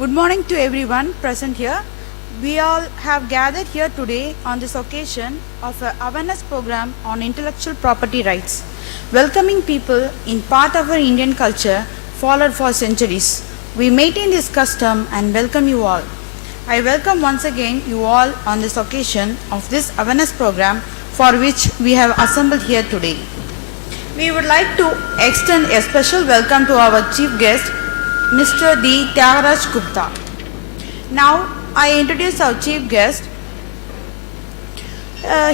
Good morning to everyone present here. We all have gathered here today on this occasion of an awareness program on intellectual property rights, welcoming people in part of our Indian culture followed for centuries. We maintain this custom and welcome you all. I welcome once again you all on this occasion of this awareness program for which we have assembled here today. We would like to extend a special welcome to our chief guest, Mr. D. Tyagaraj Gupta. Now, I introduce our chief guest.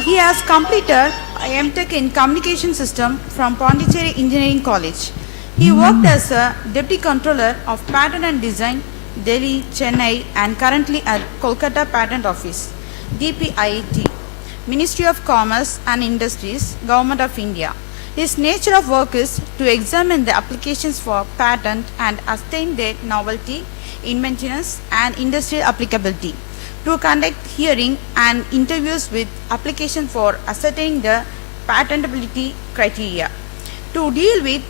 He has completed M.Tech in Communication System from Pondicherry Engineering College. He worked as a Deputy Controller of Patent and Design, Delhi, Chennai, and currently at Kolkata Patent Office, DPIIT, Ministry of Commerce and Industries, Government of India. His nature of work is to examine the applications for patent and ascertain their novelty, inventiveness, and industrial applicability, to conduct hearing and interviews with application for ascertaining the patentability criteria, to deal with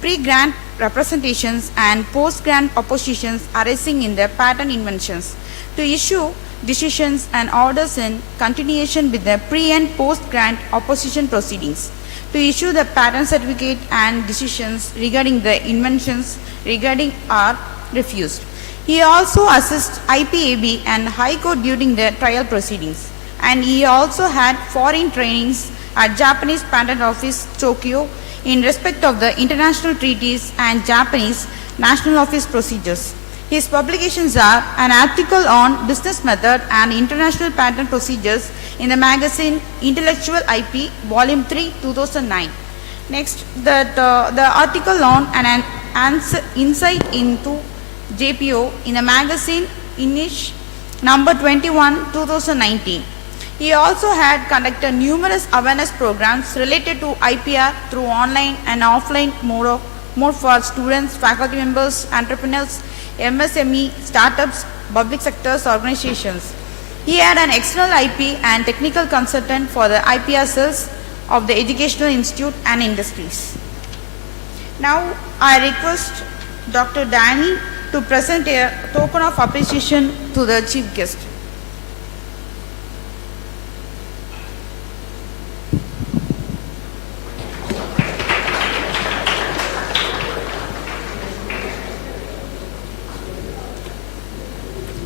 pre-grant representations and post-grant oppositions arising in the patent inventions, to issue decisions and orders in continuation with the pre- and post-grant opposition proceedings, to issue the patent certificate and decisions regarding the inventions regarding are refused. He also assists IPAB and High Court during the trial proceedings, and he also had foreign trainings at Japanese Patent Office, Tokyo, in respect of the international treaties and Japanese National Office procedures. His publications are an article on business method and international patent procedures in the magazine Intellectual IP, Volume 3, 2009. Next, the article on an insight into JPO in the magazine Inish, number 21, 2019. He also had conducted numerous awareness programs related to IPR through online and offline mode for students, faculty members, entrepreneurs, MSME, startups, public sectors, organizations. He had an external IP and technical consultant for the IPR cells of the Educational Institute and Industries. Now, I request Dr. Danny to present a token of appreciation to the chief guest.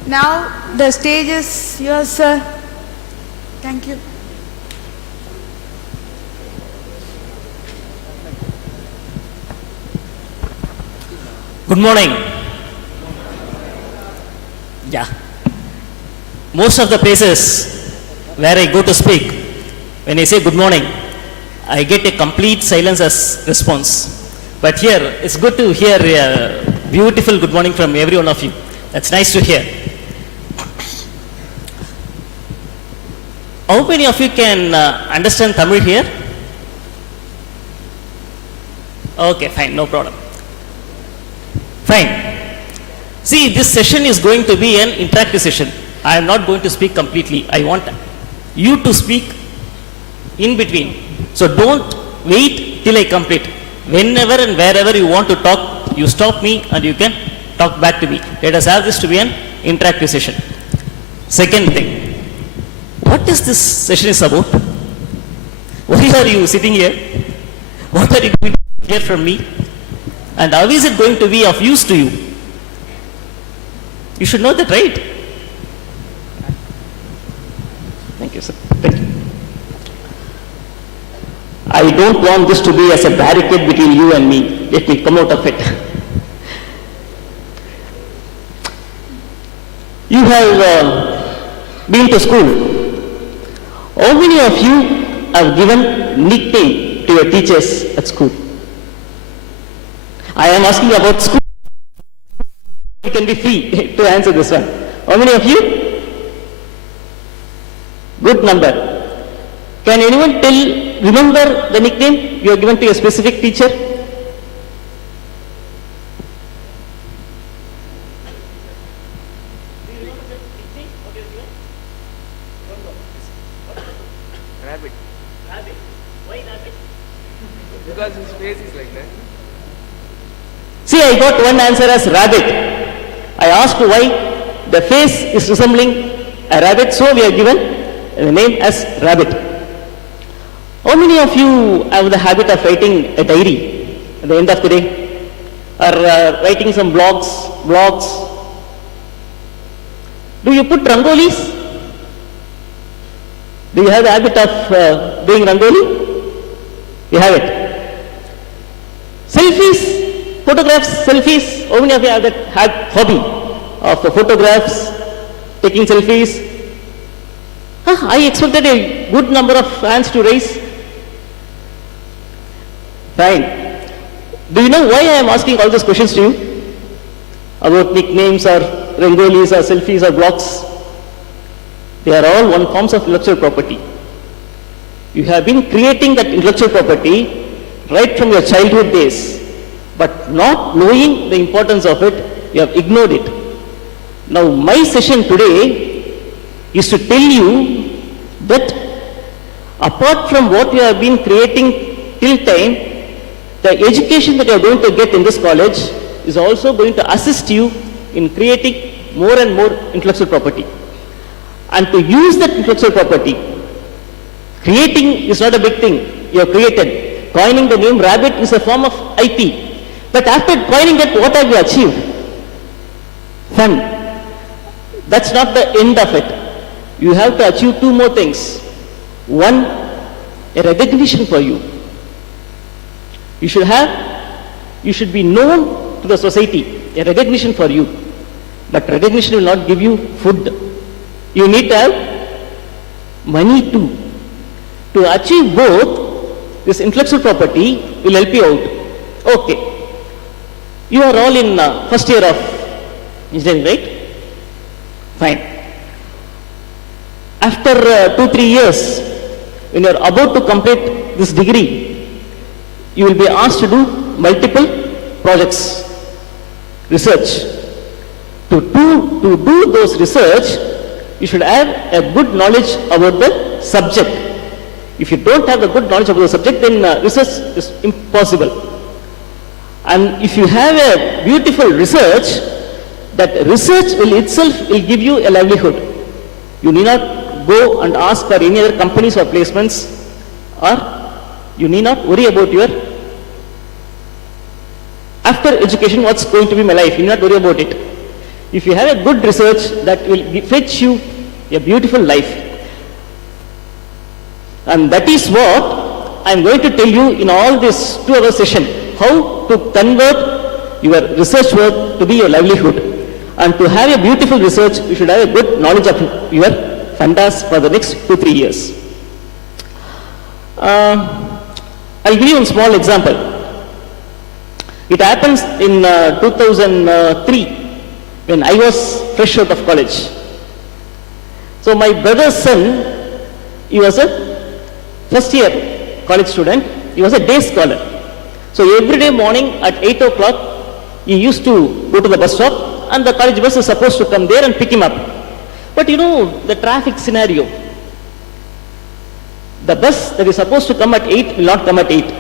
Now, the stage is yours, sir. Thank you. Good morning. Yeah. Most of the places where I go to speak, when I say good morning, I get a complete silence as response. But here, it's good to hear a beautiful good morning from every one of you. That's nice to hear. How many of you can understand Tamil here? Okay, fine, no problem. Fine. See, this session is going to be an interactive session. I am not going to speak completely. I want you to speak in between. So don't wait till I complete. Whenever and wherever you want to talk, you stop me and you can talk back to me. Let us have this to be an interactive session. Second thing. What is this session is about? Why are you sitting here? What are you going to hear from me? And how is it going to be of use to you? You should know that, right? Thank you, sir. Thank you. I don't want this to be as a barricade between you and me. Let me come out of it. You have been to school. How many of you have given nickname to your teachers at school? I am asking about school. You can be free to answer this one. How many of you? Good number. Can anyone remember the nickname you have given to a specific teacher? Rabbit. Rabbit. Why rabbit? Because his face is like that. See, I got one answer as rabbit. I asked why the face is resembling a rabbit, so we have given the name as rabbit. How many of you have the habit of writing a diary at the end of the day? Or writing some blogs? Do you put rangolis? Do you have the habit of doing rangoli? You have it. Selfies, photographs, selfies. How many of you have that hobby of photographs, taking selfies? I expected a good number of hands to raise. Fine. Do you know why I am asking all these questions to you? About nicknames or rangolis or selfies or blogs? They are all one forms of intellectual property. You have been creating that intellectual property right from your childhood days, but not knowing the importance of it, you have ignored it. Now my session today is to tell you that apart from what you have been creating till time, the education that you are going to get in this college is also going to assist you in creating more and more intellectual property. And to use that intellectual property, creating is not a big thing. You have created. Coining the name rabbit is a form of IP. But after coining it, what have you achieved? Fun. That's not the end of it. You have to achieve two more things. One, a recognition for you. You should be known to the society, a recognition for you. But recognition will not give you food. You need to have money too. To achieve both, this intellectual property will help you out. Okay. You are all in first year of engineering, right? Fine. After 2-3 years, when you are about to complete this degree, you will be asked to do multiple projects, research. To do those research, you should have a good knowledge about the subject. If you don't have a good knowledge about the subject, then research is impossible. And if you have a beautiful research, that research will itself will give you a livelihood. You need not go and ask for any other companies for placements, or you need not worry about your after education, what's going to be my life. You need not worry about it. If you have a good research, that will fetch you a beautiful life. And that is what I am going to tell you in all this 2-hour session, how to convert your research work to be your livelihood. And to have a beautiful research, you should have a good knowledge of your fundas for the next 2-3 years. I'll give you a small example. It happens in 2003 when I was fresh out of college. So my brother's son, he was a first year college student, he was a day scholar. So every day morning at 8 o'clock, he used to go to the bus stop and the college bus is supposed to come there and pick him up. But you know the traffic scenario. The bus that is supposed to come at 8 will not come at 8.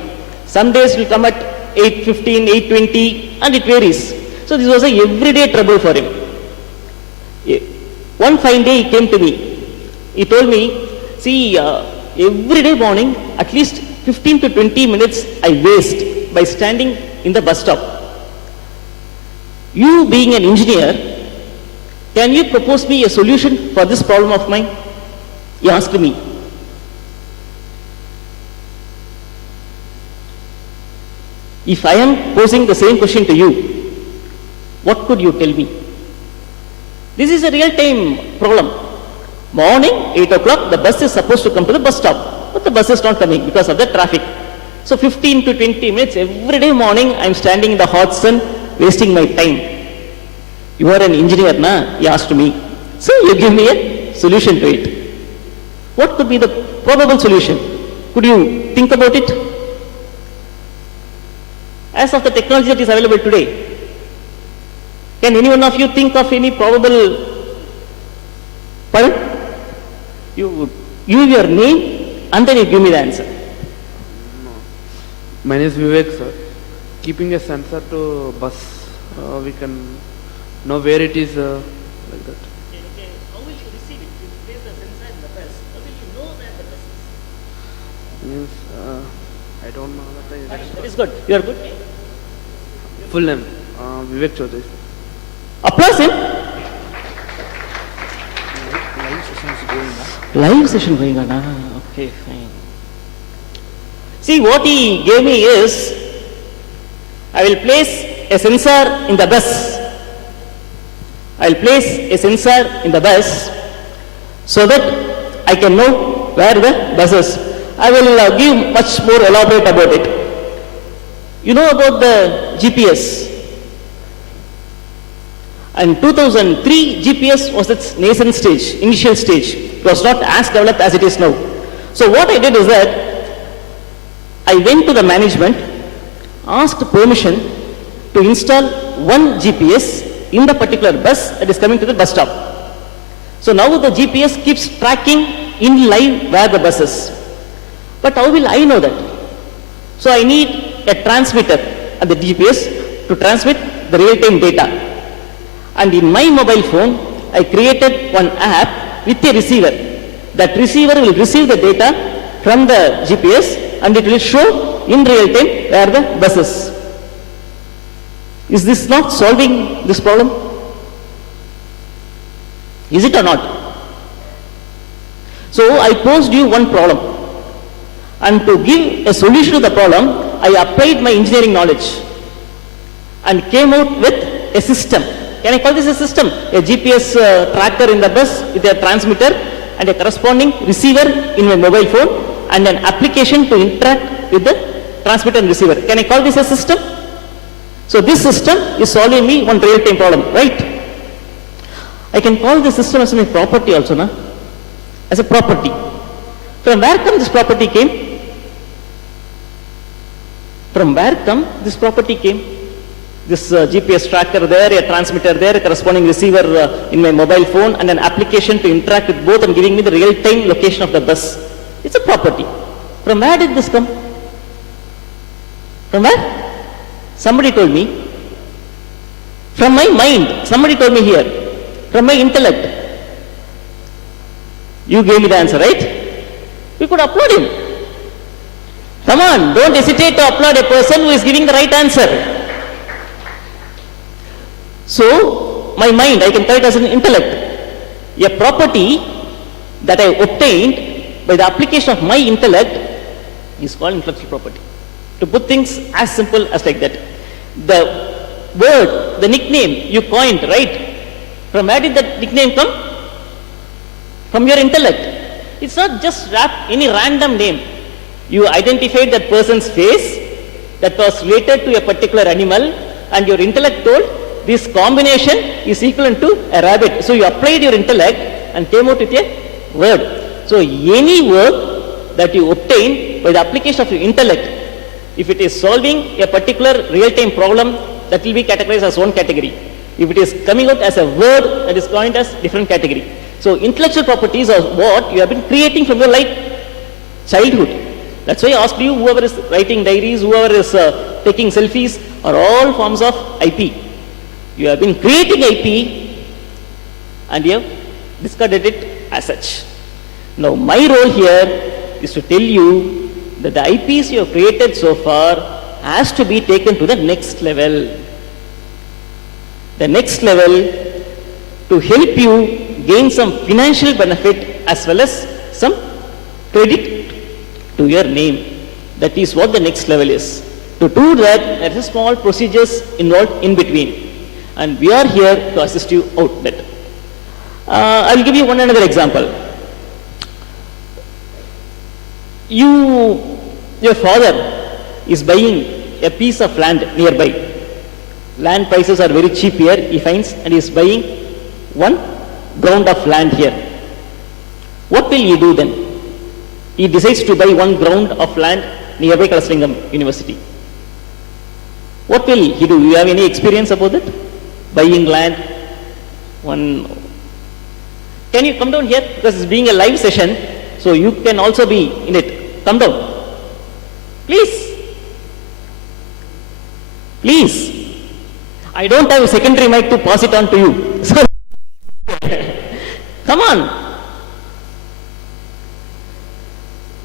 Some days it will come at 8:15, 8:20 and it varies. So this was a everyday trouble for him. One fine day he came to me. He told me, see, every day morning at least 15 to 20 minutes I waste by standing in the bus stop. You being an engineer, can you propose me a solution for this problem of mine? He asked me. If I am posing the same question to you, what could you tell me? This is a real-time problem. Morning, 8 o'clock, the bus is supposed to come to the bus stop, but the bus is not coming because of the traffic. So 15 to 20 minutes every day morning, I am standing in the hot sun, wasting my time. You are an engineer, na? He asked me. So you give me a solution to it. What could be the probable solution? Could you think about it? As of the technology that is available today, can any one of you think of any probable point? You give your name and then you give me the answer. My name is Vivek, sir. Keeping a sensor to bus, we can know where it is like that. Okay. How will you receive it? You place the sensor in the bus. How will you know where the bus is? Means I don't know That is good. You are good. full name. Vivek Chaudhary. Applause him. Live session going on. Okay, fine. See, what he gave me is, I will place a sensor in the bus. I will place a sensor in the bus so that I can know where the bus is. I will give much more elaborate about it. You know about the GPS. And 2003, GPS was its nascent stage, initial stage. It was not as developed as it is now. So what I did is that I went to the management, asked permission to install one GPS in the particular bus that is coming to the bus stop. So now the GPS keeps tracking in live where the bus is. But how will I know that? So I need a transmitter at the GPS to transmit the real-time data. And in my mobile phone, I created one app with a receiver. That receiver will receive the data from the GPS and it will show in real time where the bus is. Is this not solving this problem? Is it or not? So I posed you one problem. And to give a solution to the problem, I applied my engineering knowledge and came out with a system. Can I call this a system? A GPS tracker in the bus with a transmitter and a corresponding receiver in my mobile phone and an application to interact with the transmitter and receiver. Can I call this a system? So this system is solving me one real-time problem, right? I can call this system as my property also, na? As a property. From where come this property came? From where come this property came? This GPS tracker there, a transmitter there, a corresponding receiver in my mobile phone and an application to interact with both and giving me the real-time location of the bus. It's a property. From where did this come? From where? Somebody told me. From my mind. Somebody told me here. From my intellect. You gave me the answer, right? We could applaud him. Come on, don't hesitate to applaud a person who is giving the right answer. So, my mind, I can call it as an intellect. A property that I obtained by the application of my intellect is called intellectual property. To put things as simple as like that. The word, the nickname you coined, right? From where did that nickname come? From your intellect. It's not just any random name. You identified that person's face that was related to a particular animal and your intellect told this combination is equivalent to a rabbit. So you applied your intellect and came out with a word. So any word that you obtain by the application of your intellect, if it is solving a particular real-time problem, that will be categorized as one category. If it is coming out as a word, that is coined as different category. So intellectual properties are what you have been creating from your childhood. That's why I asked you, whoever is writing diaries, whoever is taking selfies, are all forms of IP. You have been creating IP and you have discarded it as such. Now my role here is to tell you that the IPs you have created so far has to be taken to the next level. The next level to help you gain some financial benefit as well as some credit to your name. That is what the next level is. To do that, there are small procedures involved in between. And we are here to assist you out that. I will give you another example. Your father is buying a piece of land nearby. Land prices are very cheap here, he finds, and he is buying one ground of land here. What will he do then? He decides to buy one ground of land nearby Kalaslingam University. What will he do? You have any experience about it? Buying land? Can you come down here? Because it's being a live session, so you can also be in it. Come down. Please. Please. I don't have a secondary mic to pass it on to you. So, come on.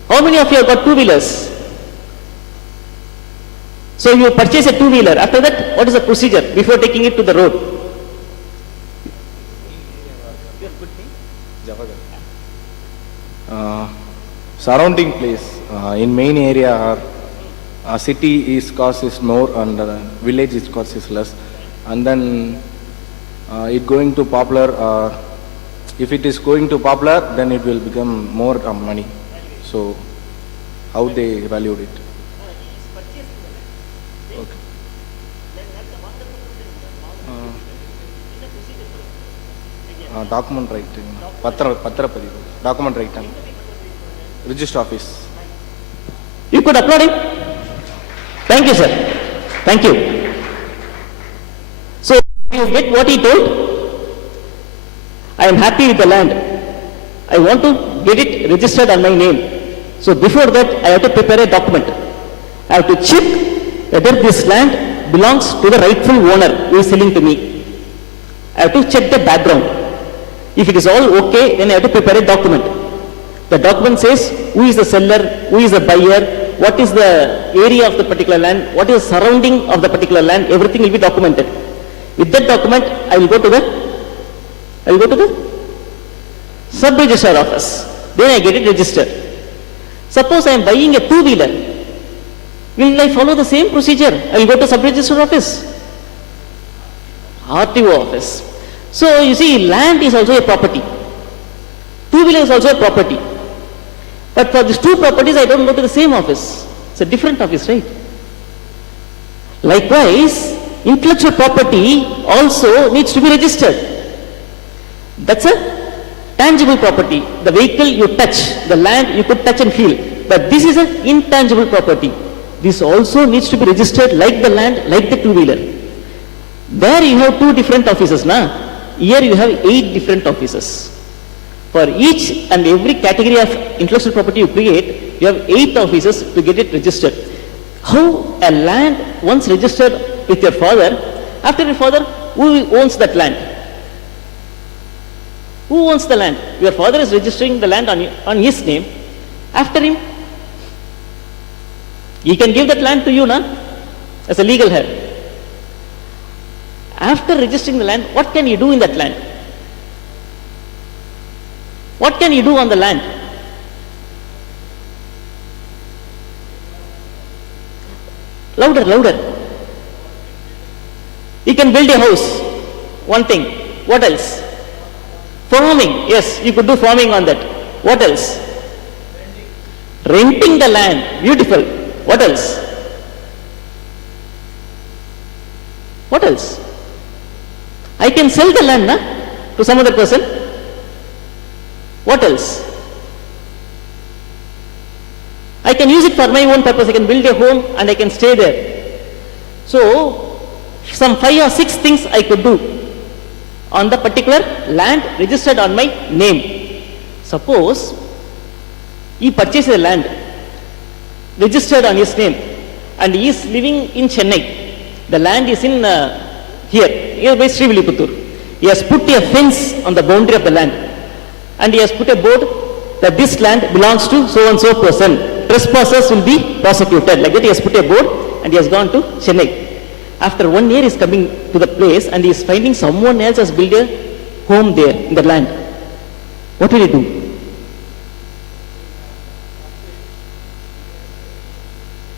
How many of you have got two-wheelers? So you purchase a two-wheeler. After that, what is the procedure before taking it to the road? Surrounding place in main area or city is cost is more and village is cost is less, and then it going to popular, if it is going to popular then it will become more money. So how they valued it? Okay. Document writing, patra padivu, document writing, register office. You could applaud him. Thank you, sir. Thank you. So, you get what he told? I am happy with the land. I want to get it registered on my name. So, before that, I have to prepare a document. I have to check whether this land belongs to the rightful owner who is selling to me. I have to check the background. If it is all okay, then I have to prepare a document. The document says who is the seller, who is the buyer, what is the area of the particular land, what is the surrounding of the particular land, everything will be documented. With that document, I will go to the sub-registrar office. Then I get it registered. Suppose I am buying a two-wheeler. Will I follow the same procedure? I will go to sub-registrar office, RTO office. So you see, land is also a property. Two-wheeler is also a property. But for these two properties, I don't go to the same office. It's a different office, right? Likewise, intellectual property also needs to be registered. That's a tangible property. The vehicle you touch, the land you could touch and feel. But this is an intangible property. This also needs to be registered like the land, like the two-wheeler. There you have two different offices, na? Here you have 8 different offices. For each and every category of intellectual property you create, you have 8 offices to get it registered. How a land once registered with your father, after your father, who owns that land? Who owns the land? Your father is registering the land on his name. After him, he can give that land to you, na? As a legal heir. After registering the land, what can you do in that land? What can you do on the land? Louder, louder. You can build a house. One thing. What else? Farming. Yes, you could do farming on that. What else? Renting the land. Beautiful. What else? What else? I can sell the land, na, to some other person. What else? I can use it for my own purpose. I can build a home and I can stay there. So, some 5 or 6 things I could do on the particular land registered on my name. Suppose he purchased a land registered on his name and he is living in Chennai. The land is in here by Srivilliputtur. He has put a fence on the boundary of the land and he has put a board that this land belongs to so and so person. Trespassers will be prosecuted. Like that he has put a board and he has gone to Chennai. After 1 year he is coming to the place and he is finding someone else has built a home there in the land. What will he do?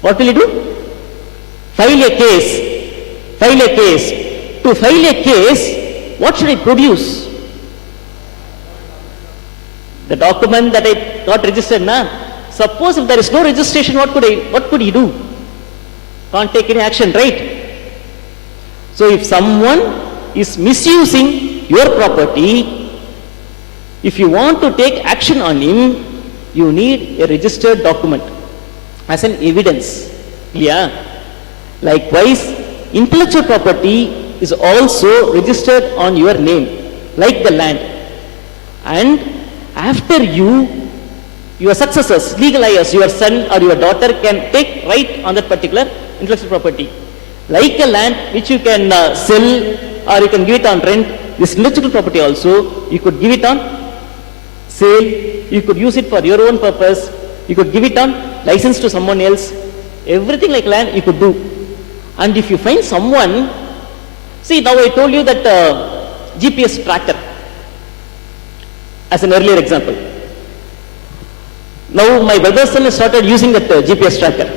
What will he do? File a case. File a case. To file a case, what should I produce? The document that I got registered, na? Suppose if there is no registration, what could he do? Can't take any action, right? So if someone is misusing your property, if you want to take action on him, you need a registered document as an evidence. Yeah. Likewise, intellectual property is also registered on your name, like the land. And after your successors, legal heirs, your son or your daughter can take right on that particular intellectual property. Like a land which you can sell or you can give it on rent, this intellectual property also, you could give it on sale, you could use it for your own purpose, you could give it on license to someone else, everything like land you could do. And if you find someone, see now I told you that GPS tracker as an earlier example. Now my brother's son has started using that GPS tracker,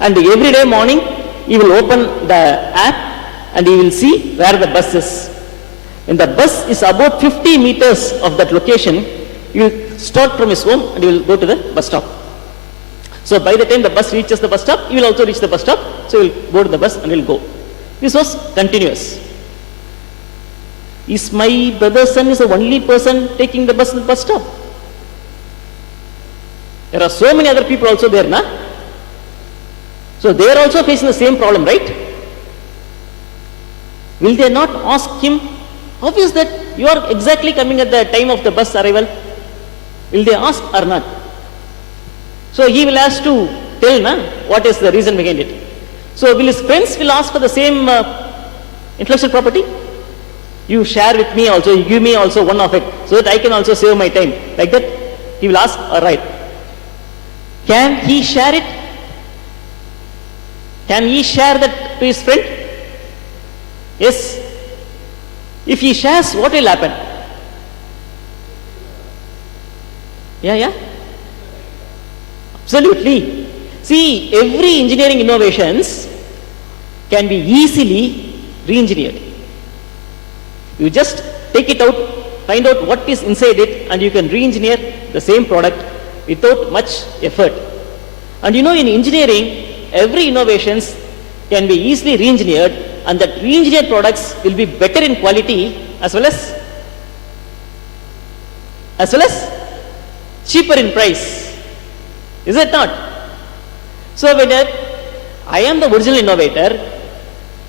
and every day morning he will open the app and he will see where the bus is. When the bus is about 50 meters of that location, he will start from his home and he will go to the bus stop. So by the time the bus reaches the bus stop, he will also reach the bus stop, so he will go to the bus and he will go. This was continuous. Is my brother's son is the only person taking the bus at the bus stop? There are so many other people also there, na? So they are also facing the same problem, right? Will they not ask him, how is that you are exactly coming at the time of the bus arrival? Will they ask or not? So he will ask to tell, na, what is the reason behind it. So will his friends will ask for the same intellectual property? You share with me also, you give me also one of it, so that I can also save my time. Like that, he will ask, all right. Can he share it? Can he share that to his friend? Yes. If he shares, what will happen? Yeah. Absolutely. See, every engineering innovations can be easily re-engineered. You just take it out, find out what is inside it, and you can re-engineer the same product without much effort. And you know, in engineering, every innovations can be easily re-engineered, and that re-engineered products will be better in quality as well as cheaper in price. Is it not? So when I am the original innovator,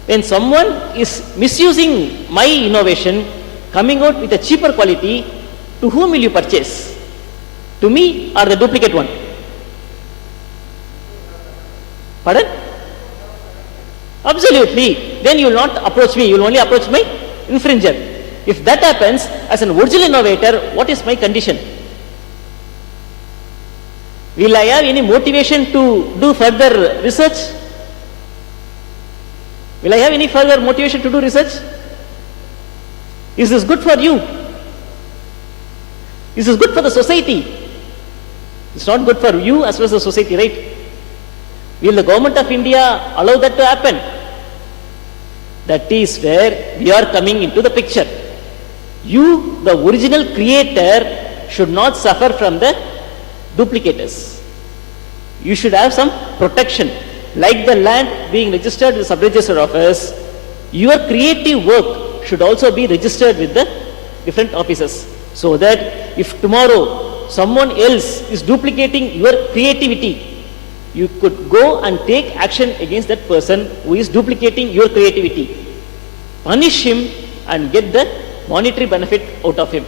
when someone is misusing my innovation, coming out with a cheaper quality, to whom will you purchase? To me or the duplicate one? Pardon? Absolutely. Then you will not approach me, you will only approach my infringer. If that happens, as an original innovator, what is my condition? Will I have any motivation to do further research? Will I have any further motivation to do research? Is this good for you? Is this good for the society? It's not good for you as well as the society, right? Will the government of India allow that to happen? That is where we are coming into the picture. You, the original creator, should not suffer from the duplicators. You should have some protection. Like the land being registered with the sub-register office, your creative work should also be registered with the different offices, so that if tomorrow someone else is duplicating your creativity, you could go and take action against that person who is duplicating your creativity. Punish him and get the monetary benefit out of him.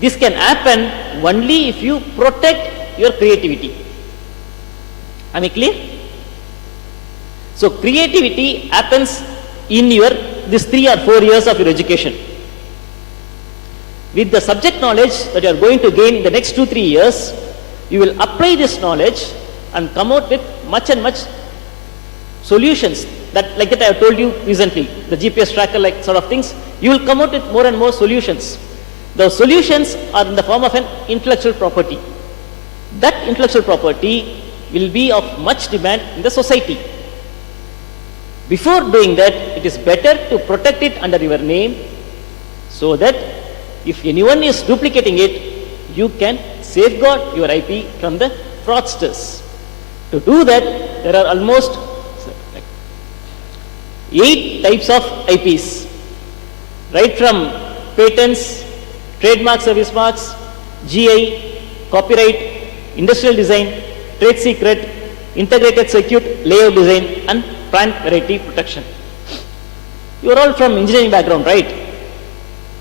This can happen only if you protect your creativity. Am I clear? So creativity happens in your this 3 or 4 years of your education. With the subject knowledge that you are going to gain in the next 2-3 years, you will apply this knowledge and come out with much and much solutions. That, like that I have told you recently, the GPS tracker like sort of things, you will come out with more and more solutions. Those solutions are in the form of an intellectual property. That intellectual property will be of much demand in the society. Before doing that, it is better to protect it under your name, so that if anyone is duplicating it, you can safeguard your IP from the fraudsters. To do that, there are almost 8 types of IPs, right from patents, trademark service marks, GI, copyright, industrial design, trade secret, integrated circuit, layout design, and plant variety protection. You are all from engineering background, right?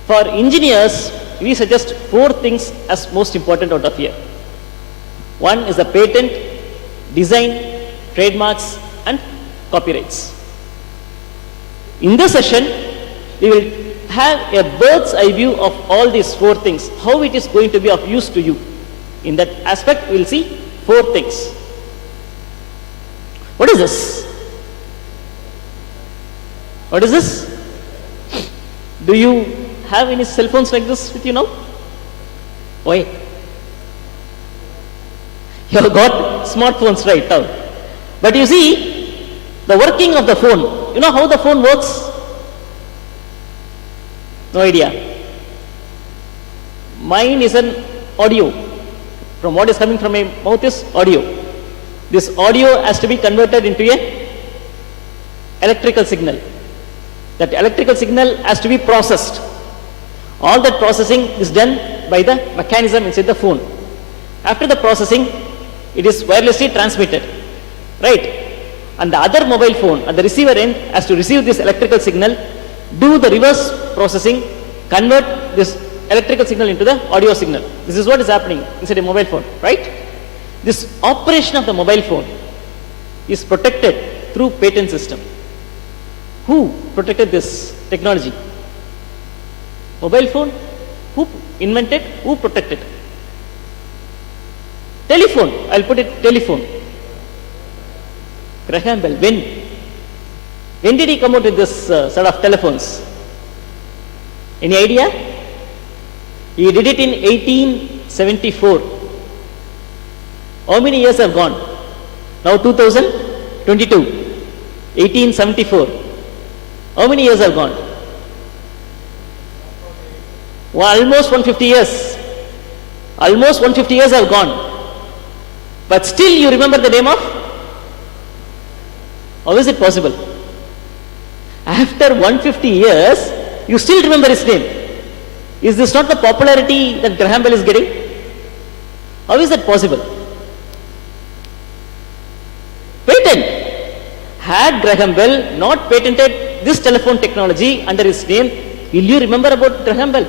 For engineers, we suggest 4 things as most important out of here. One is the patent, design, trademarks, and copyrights. In this session, we will have a bird's eye view of all these 4 things, how it is going to be of use to you. In that aspect, we will see 4 things. What is this? What is this? Do you have any cell phones like this with you now? Why? You have got smartphones right now. But you see, the working of the phone, you know how the phone works? No idea. Mine is an audio. From what is coming from my mouth is audio. This audio has to be converted into a electrical signal. That electrical signal has to be processed. All that processing is done by the mechanism inside the phone. After the processing, it is wirelessly transmitted, right? And the other mobile phone at the receiver end has to receive this electrical signal, do the reverse processing, convert this electrical signal into the audio signal. This is what is happening inside a mobile phone, right? This operation of the mobile phone is protected through patent system. Who protected this technology? Mobile phone? Who invented? Who protected? Telephone. I'll put it telephone. Graham Bell. When? When did he come out with this sort of telephones? Any idea? He did it in 1874. How many years have gone? Now 2022. 1874. How many years have gone? Well, almost 150 years. Almost 150 years have gone. But still you remember the name of? How is it possible? After 150 years, you still remember his name. Is this not the popularity that Graham Bell is getting? How is that possible? Patent. Had Graham Bell not patented this telephone technology under his name, will you remember about Graham Bell?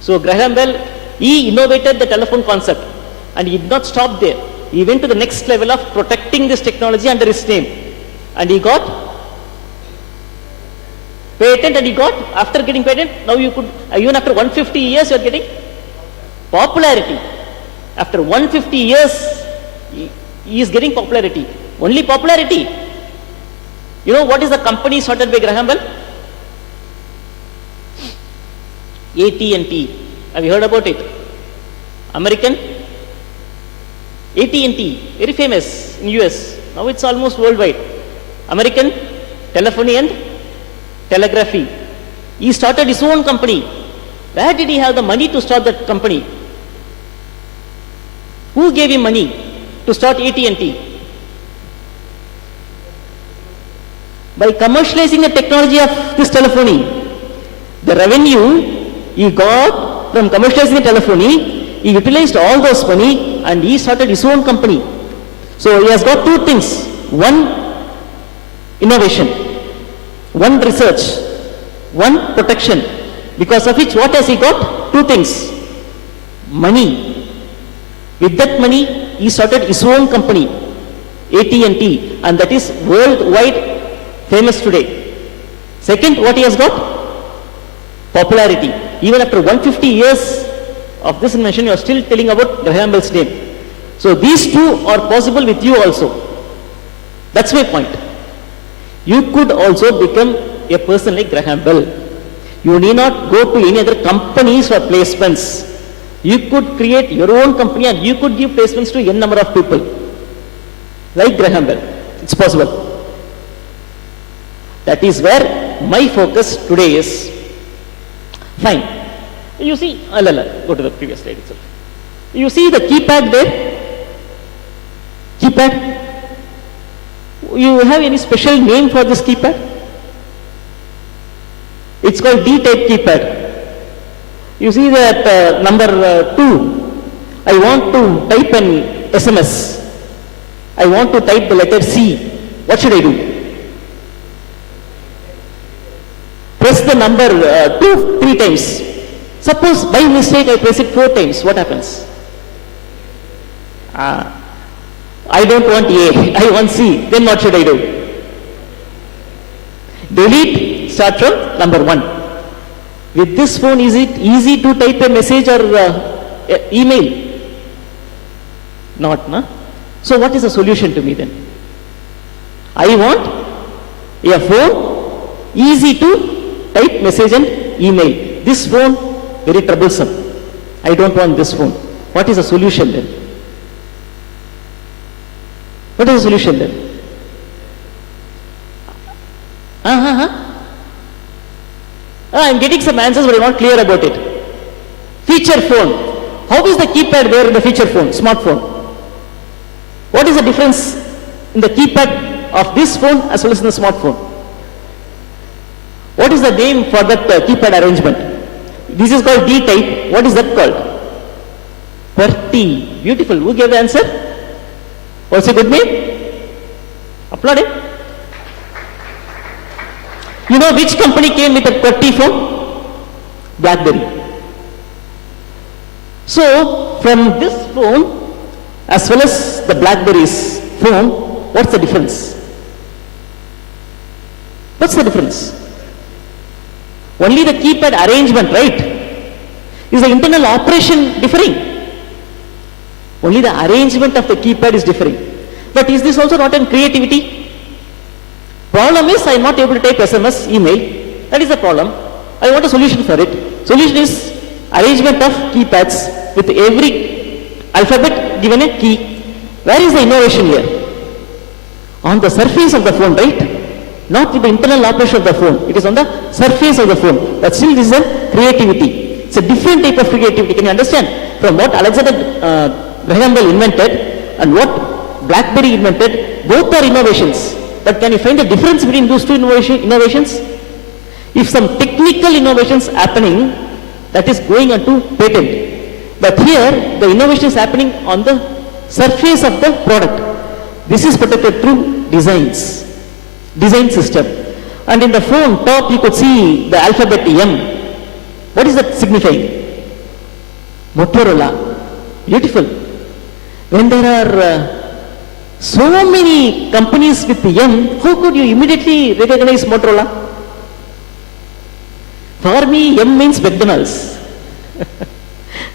So Graham Bell, he innovated the telephone concept and he did not stop there. He went to the next level of protecting this technology under his name. And he got patent and he got, after getting patent, now you could, even after 150 years you are getting popularity. After 150 years, he is getting popularity. Only popularity. You know what is the company started by Graham Bell? AT&T. Have you heard about it? American? AT&T, very famous in US. Now it's almost worldwide. American telephony and telegraphy. He started his own company. Where did he have the money to start that company? Who gave him money to start AT&T? By commercializing the technology of this telephony. The revenue he got from commercializing the telephony, he utilized all those money and he started his own company. So he has got 2 things. One, innovation. One, research. One, protection. Because of which, what has he got? 2 things. Money. With that money, he started his own company, AT&T, and that is worldwide famous today. Second, what he has got? Popularity. Even after 150 years of this invention, you are still telling about Graham Bell's name. So these 2 are possible with you also. That's my point. You could also become a person like Graham Bell. You need not go to any other companies for placements. You could create your own company and you could give placements to n number of people. Like Graham Bell. It's possible. That is where my focus today is. Fine. You see, go to the previous slide itself. You see the keypad there? Keypad? You have any special name for this keypad? It's called D-type keypad. You see that number 2. I want to type an SMS. I want to type the letter C. What should I do? Press the number 2 3 times. Suppose by mistake I press it 4 times. What happens? I don't want A. I want C. Then what should I do? Delete, start from number 1. With this phone, is it easy to type a message or email? Not, na? So what is the solution to me then? I want a phone easy to type message and email. This phone very troublesome. I don't want this phone. What is the solution then? What is the solution then? I'm getting some answers, but I'm not clear about it. Feature phone. How is the keypad there in the feature phone, smartphone? What is the difference in the keypad of this phone as well as in the smartphone? What is the name for that keypad arrangement? This is called D-type. What is that called? QWERTY. Beautiful. Who gave the answer? What's a good name? Applaud it. You know which company came with a QWERTY phone? BlackBerry. So, from this phone as well as the BlackBerry's phone, what's the difference? What's the difference? Only the keypad arrangement, right? Is the internal operation differing? Only the arrangement of the keypad is differing. But is this also not in creativity? Problem is I am not able to type SMS, email. That is the problem. I want a solution for it. Solution is arrangement of keypads with every alphabet given a key. Where is the innovation here? On the surface of the phone, right? Not with the internal operation of the phone. It is on the surface of the phone. But still this is a creativity. It's a different type of creativity. Can you understand? From what Alexander Graham Bell invented and what BlackBerry invented, both are innovations. But can you find the difference between those two innovations? If some technical innovations happening, that is going onto patent. But here, the innovation is happening on the surface of the product. This is protected through design system. And in the phone top, you could see the alphabet M. What is that signifying? Motorola. Beautiful. When there are so many companies with the M, how could you immediately recognize Motorola? For me, M means McDonald's.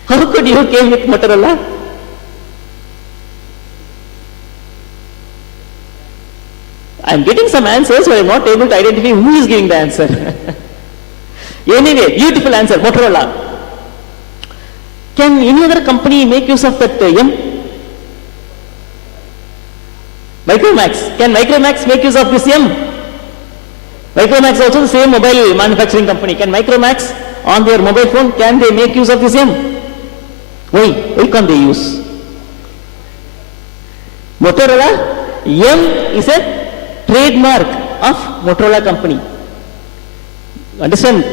How could you came with Motorola? I am getting some answers, but I am not able to identify who is giving the answer. Anyway, beautiful answer, Motorola. Can any other company make use of that M? Micromax. Can Micromax make use of this M? Micromax is also the same mobile manufacturing company. Can Micromax on their mobile phone, can they make use of this M? Why? Why can't they use? Motorola, M is a trademark of Motorola company. Understand?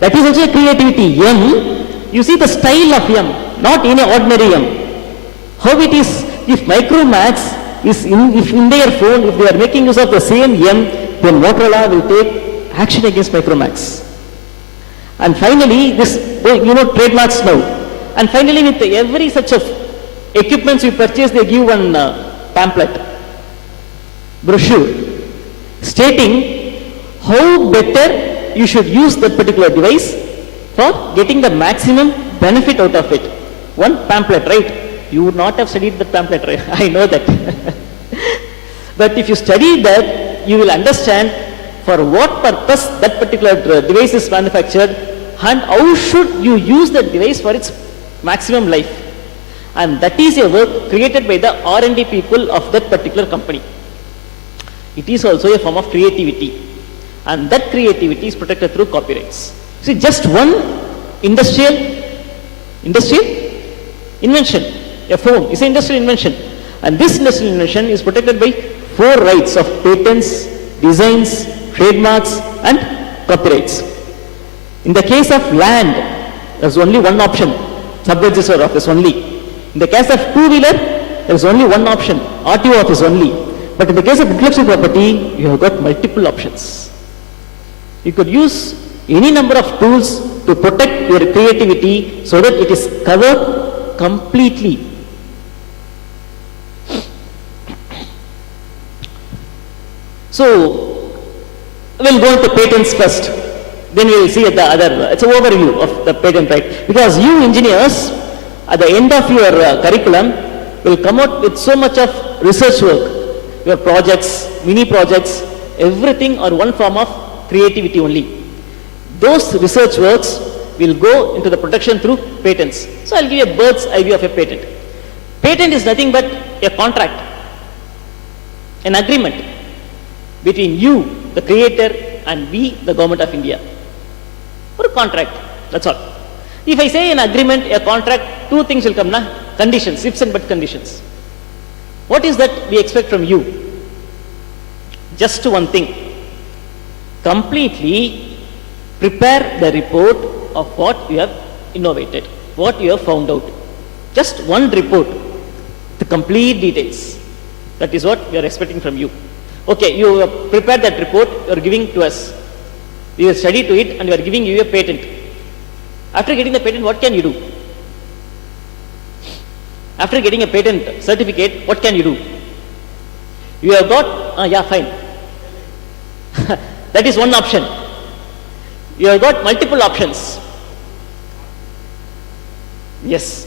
That is also a creativity. M, you see the style of M, not any ordinary M. How it is, if Micromax is if in their phone, if they are making use of the same M, then Motorola will take action against Micromax. And finally, this, trademarks now. And finally, with every such of equipments you purchase, they give one pamphlet, brochure, stating how better you should use that particular device for getting the maximum benefit out of it. One pamphlet, right? You would not have studied that pamphlet, right? I know that. But if you study that, you will understand for what purpose that particular device is manufactured and how should you use that device for its maximum life. And that is a work created by the R&D people of that particular company. It is also a form of creativity. And that creativity is protected through copyrights. See, just one industrial invention, a phone, is an industrial invention. And this industrial invention is protected by 4 rights of patents, designs, trademarks and copyrights. In the case of land, there is only one option, sub-register office only. In the case of two-wheeler, there is only one option, RTO office only. But in the case of intellectual property, you have got multiple options. You could use any number of tools to protect your creativity so that it is covered completely. So, We'll go into patents first. Then we will see at the other, it's an overview of the patent right. Because you engineers, at the end of your curriculum, will come out with so much of research work. Your projects, mini projects, everything are one form of creativity only. Those research works will go into the protection through patents. So I'll give you a bird's eye view of a patent. Patent is nothing but a contract, an agreement between you, the creator, and we, the government of India. For a contract, that's all. If I say an agreement, a contract, two things will come, na? Conditions, ifs and but conditions. What is that we expect from you? Just one thing. Completely prepare the report of what you have innovated, what you have found out. Just one report, the complete details. That is what we are expecting from you. Okay, you have prepared that report, you are giving to us. We have studied to it and we are giving you a patent. After getting the patent, what can you do? After getting a patent certificate, what can you do? You have got, yeah, fine. That is one option. You have got multiple options. Yes.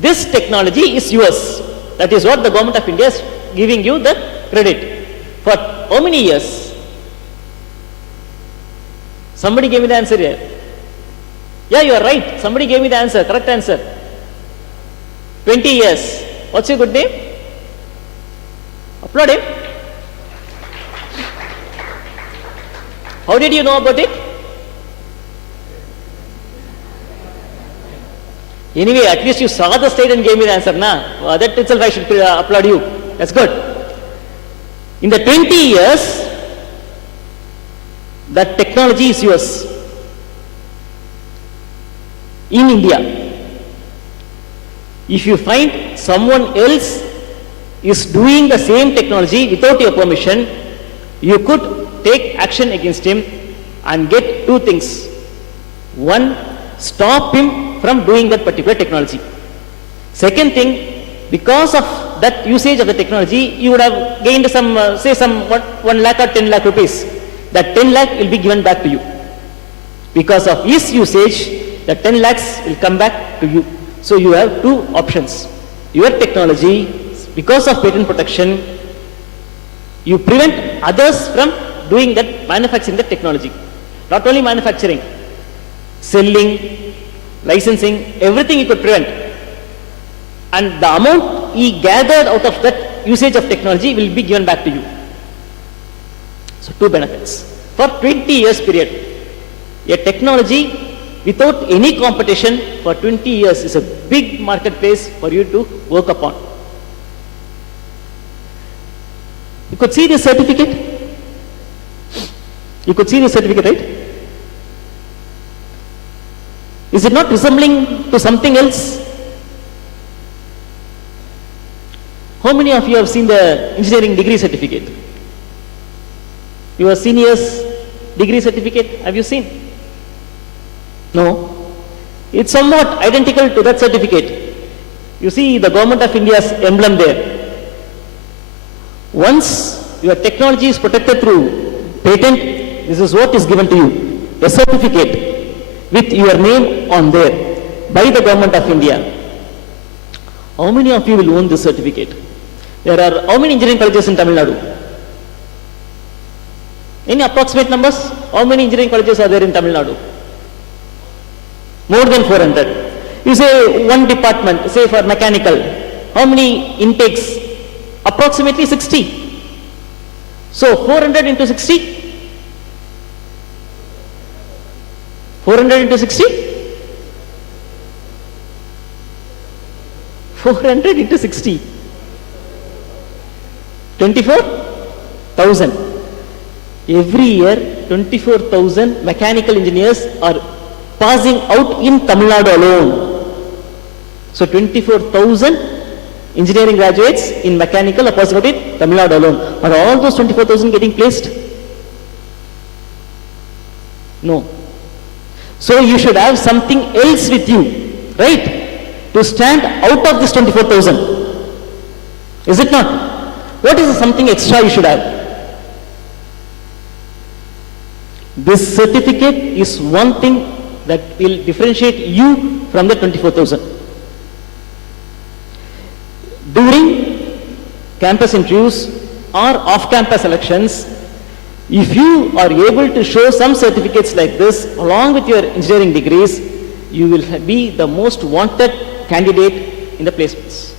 This technology is yours. That is what the government of India is giving you the credit. For how many years? Somebody gave me the answer here. Yeah, you are right. Somebody gave me the answer, correct answer. 20 years. What's your good name? Applaud him. How did you know about it? Anyway, at least you saw the slide and gave me the answer, na? That itself I should applaud you. That's good. In the 20 years, that technology is yours. In India. If you find someone else is doing the same technology without your permission, you could take action against him and get two things. One, stop him from doing that particular technology. Second thing, because of that usage of the technology, you would have gained some, say some 1 lakh or 10 lakh rupees. That 10 lakh will be given back to you. Because of his usage, the 10 lakhs will come back to you. So you have two options. Your technology, because of patent protection, you prevent others from doing that, manufacturing the technology. Not only manufacturing, selling, licensing, everything you could prevent. And the amount he gathered out of that usage of technology will be given back to you. So two benefits. For 20 years period, a technology without any competition for 20 years is a big marketplace for you to work upon. You could see this certificate. You could see the certificate, right? Is it not resembling to something else? How many of you have seen the engineering degree certificate? Your senior's degree certificate, have you seen? No. It's somewhat identical to that certificate. You see the government of India's emblem there. Once your technology is protected through patent, this is what is given to you. A certificate with your name on there by the government of India. How many of you will own this certificate? There are how many engineering colleges in Tamil Nadu? Any approximate numbers? How many engineering colleges are there in Tamil Nadu? More than 400. You say one department, say for mechanical, how many intakes? Approximately 60. So 400 into 60? 400 into 60? 400 into 60. 24,000. Every year, 24,000 mechanical engineers are passing out in Tamil Nadu alone. So 24,000 engineering graduates in mechanical are passing out in Tamil Nadu alone. Are all those 24,000 getting placed? No. So you should have something else with you, right? To stand out of this 24,000. Is it not? What is something extra you should have? This certificate is one thing that will differentiate you from the 24,000. During campus interviews or off-campus elections, if you are able to show some certificates like this along with your engineering degrees, you will be the most wanted candidate in the placements,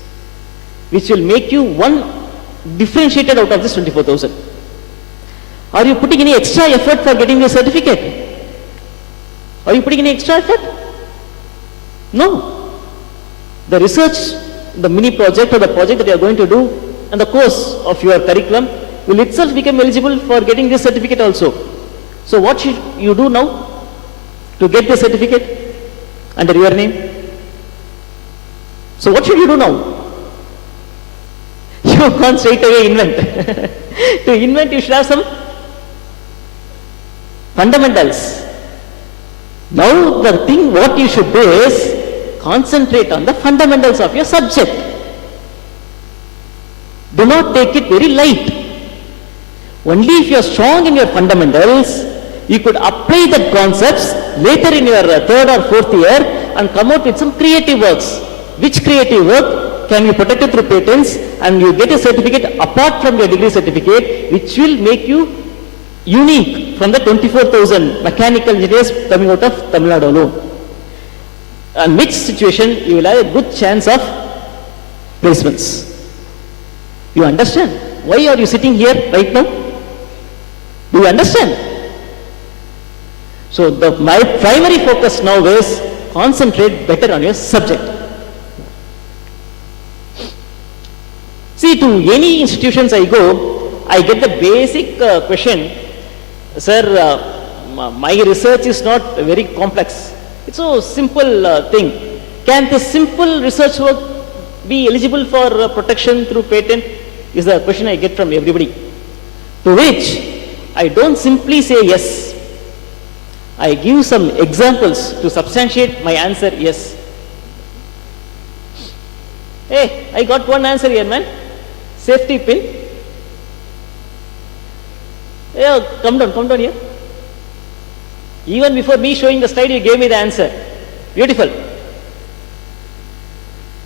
which will make you one differentiated out of this 24,000. Are you putting any extra effort for getting your certificate? Are you putting any extra effort? No. The research, the mini project or the project that you are going to do and the course of your curriculum will itself become eligible for getting this certificate also. So what should you do now to get the certificate under your name? So what should you do now? You can't straight away invent. To invent, you should have some fundamentals. Now the thing what you should do is concentrate on the fundamentals of your subject. Do not take it very light. Only if you are strong in your fundamentals, you could apply that concepts later in your third or fourth year and come out with some creative works. Which creative work can be protected through patents, and you get a certificate apart from your degree certificate, which will make you unique from the 24,000 mechanical engineers coming out of Tamil Nadu alone. And which situation you will have a good chance of placements. You understand? Why are you sitting here right now? Do you understand? So my primary focus now is concentrate better on your subject. See, to any institutions I go, I get the basic question, sir, my research is not very complex. It's a simple thing. Can this simple research work be eligible for protection through patent? Is the question I get from everybody. To which I don't simply say yes. I give some examples to substantiate my answer yes. Hey, I got one answer here, man. Safety pin. Yeah, come down here. Even before me showing the slide, you gave me the answer. Beautiful.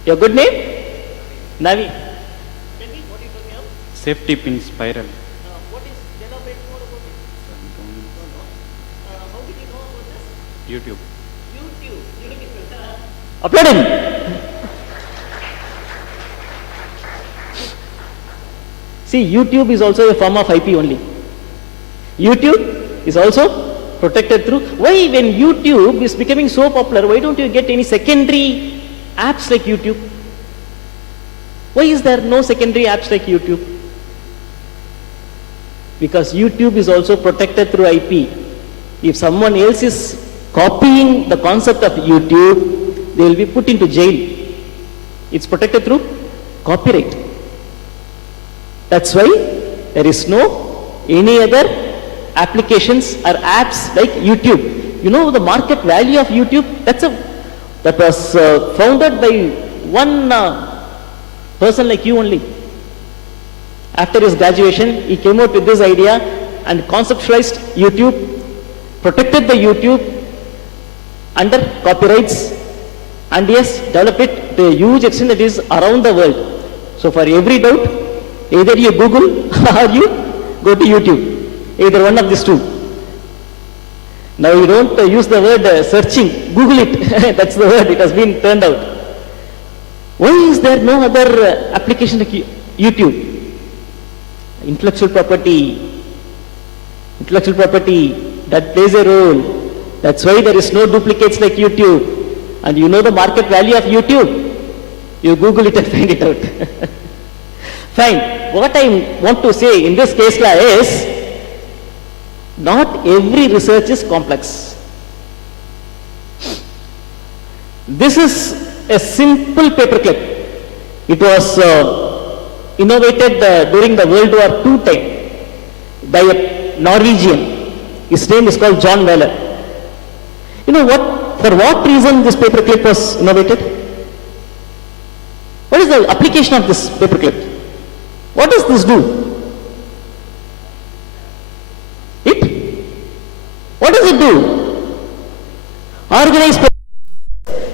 Your good name? Navi. Tell me what you told me now. Safety pin spiral. What is, elaborate more about it? How did you know about this? YouTube. YouTube. Beautiful. Applaud him. See, YouTube is also a form of IP only. YouTube is also protected through. Why, when YouTube is becoming so popular, why don't you get any secondary apps like YouTube? Why is there no secondary apps like YouTube? Because YouTube is also protected through IP. If someone else is copying the concept of YouTube, they will be put into jail. It's protected through copyright. That's why there is no any other applications or apps like YouTube. You know the market value of YouTube? That was founded by one person like you only. After his graduation, he came out with this idea and conceptualized YouTube, protected the YouTube under copyrights, and yes, developed it to a huge extent that is around the world. So for every doubt, either you Google or you go to YouTube. Either one of these two. Now you don't use the word searching, Google it. That's the word, it has been turned out. Why is there no other application like YouTube? Intellectual property, that plays a role. That's why there is no duplicates like YouTube. And you know the market value of YouTube. You Google it and find it out. Fine. What I want to say in this case law is, not every research is complex. This is a simple paperclip. It was innovated during the World War II time by a Norwegian. His name is called John Wheeler. You know what? For what reason this paperclip was innovated? What is the application of this paperclip? What does this do? What does it do? Organize papers.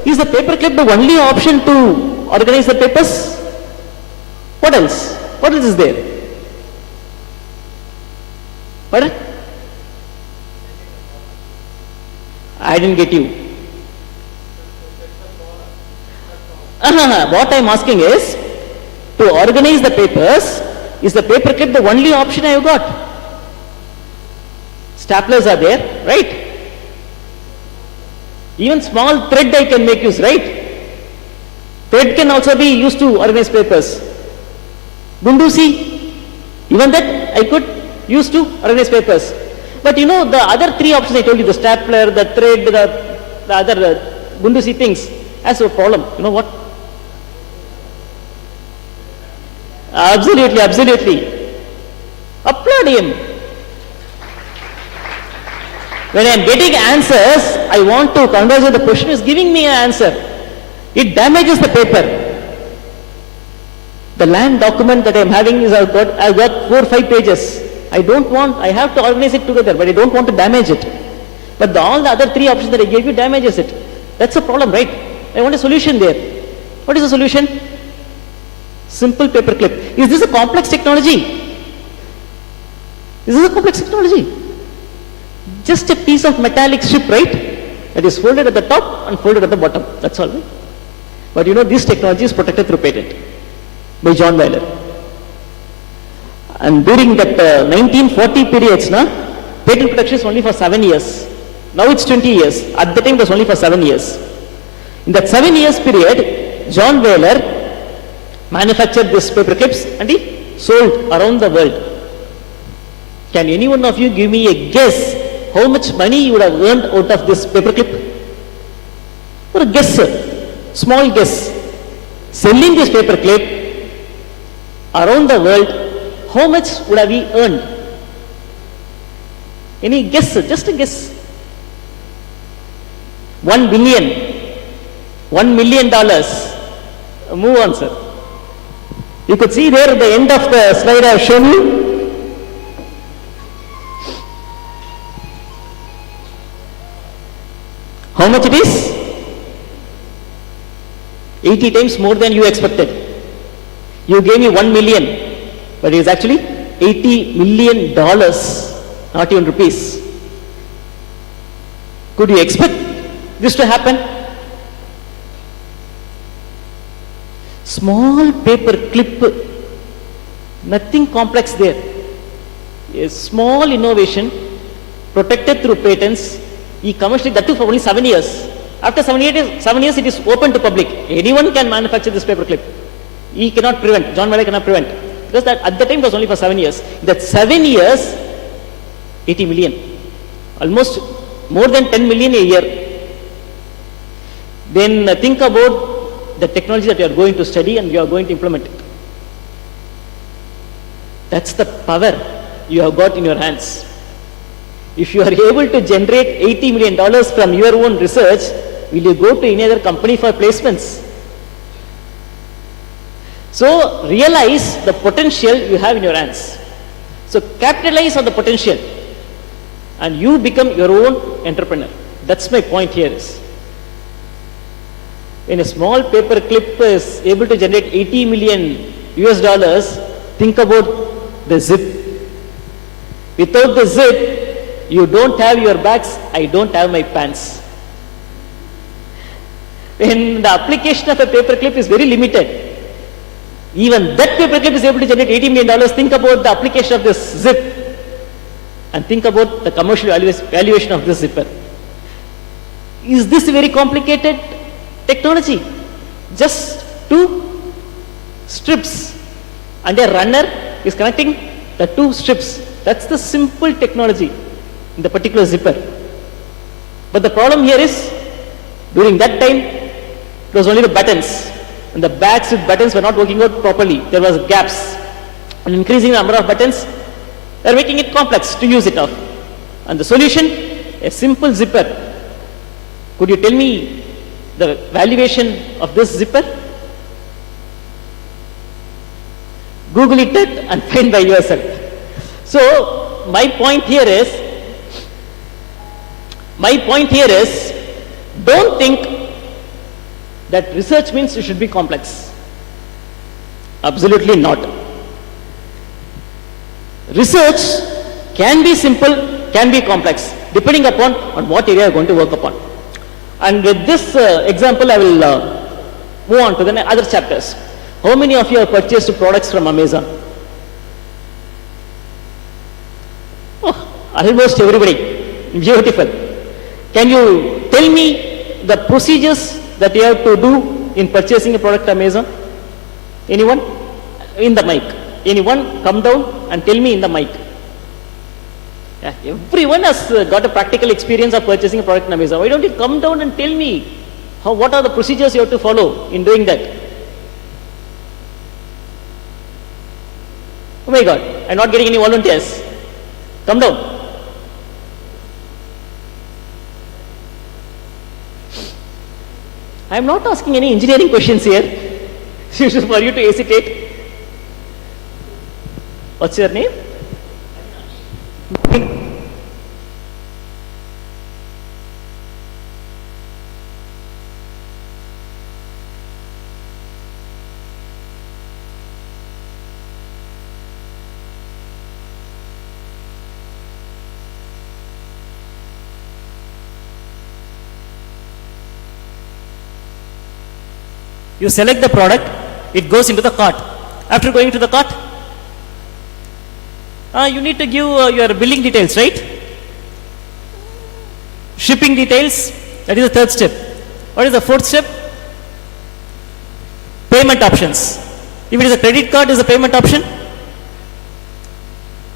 Is the paperclip the only option to organize the papers? What else? What else is there? Pardon? I didn't get you. What I am asking is, to organize the papers, is the paperclip the only option I have got? Staplers are there, right? Even small thread I can make use, right? Thread can also be used to organize papers. Gunduzi, even that I could use to organize papers. But you know, the other three options I told you, the stapler, the thread, the other Gunduzi things, has a problem. You know what? Absolutely, absolutely. Applaud him. When I am getting answers, I want to converse with the question is giving me an answer. It damages the paper. The land document that I am having is I've got 4 or 5 pages. I have to organize it together, but I don't want to damage it. But all the other 3 options that I gave you damages it. That's a problem, right? I want a solution there. What is the solution? Simple paperclip. Is this a complex technology? Is this a complex technology? Just a piece of metallic strip, right? That is folded at the top and folded at the bottom. That's all, right? But you know, this technology is protected through patent by John Weiler. And during that 1940 periods, patent protection is only for 7 years. Now it's 20 years. At the time it was only for 7 years. In that 7 years period, John Weiler manufactured these paper clips and he sold around the world. Can any one of you give me a guess how much money you would have earned out of this paper clip? For a guess, sir. Small guess. Selling this paper clip around the world, how much would have we earned? Any guess, sir? Just a guess. 1 billion. $1 million. Move on, sir. You could see there at the end of the slide I have shown you. How much it is? 80 times more than you expected. You gave me 1 million, but it is actually $80 million, not even rupees. Could you expect this to happen? Small paper clip, nothing complex there. A small innovation, protected through patents, commercially, that too for only 7 years. After 7 years, it is open to public. Anyone can manufacture this paper clip. He cannot prevent, John Weiler cannot prevent. Because that at the time it was only for 7 years. That 7 years, 80 million. Almost more than 10 million a year. Then think about the technology that you are going to study and you are going to implement it. That's the power you have got in your hands. If you are able to generate $80 million from your own research, will you go to any other company for placements? So realize the potential you have in your hands. So capitalize on the potential and you become your own entrepreneur. That's my point here is. When a small paper clip is able to generate 80 million US dollars, think about the zip. Without the zip, you don't have your bags, I don't have my pants. When the application of a paper clip is very limited, even that paper clip is able to generate $80 million, think about the application of this zip and think about the commercial valuation of this zipper. Is this very complicated technology? Just 2 strips and a runner is connecting the 2 strips. That's the simple technology in the particular zipper. But the problem here is, during that time, it was only the buttons. And the bags with buttons were not working out properly. There was gaps. And increasing the number of buttons, they are making it complex to use it off. And the solution, a simple zipper. Could you tell me the valuation of this zipper? Google it and find by yourself. So, my point here is, My point here is, don't think that research means it should be complex. Absolutely not. Research can be simple, can be complex, depending upon on what area you're going to work upon. And with this example, I will move on to the other chapters. How many of you have purchased products from Amazon? Oh, almost everybody. Beautiful. Can you tell me the procedures that you have to do in purchasing a product from Amazon? Anyone? In the mic. Anyone? Come down and tell me in the mic. Yeah, everyone has got a practical experience of purchasing a product from Amazon. Why don't you come down and tell me what are the procedures you have to follow in doing that? Oh my God, I'm not getting any volunteers. Come down. I'm not asking any engineering questions here for you to hesitate. What's your name? You select the product, it goes into the cart. After going to the cart, you need to give your billing details, right? Shipping details, that is the third step. What is the fourth step? Payment options. If it is a credit card, is a payment option?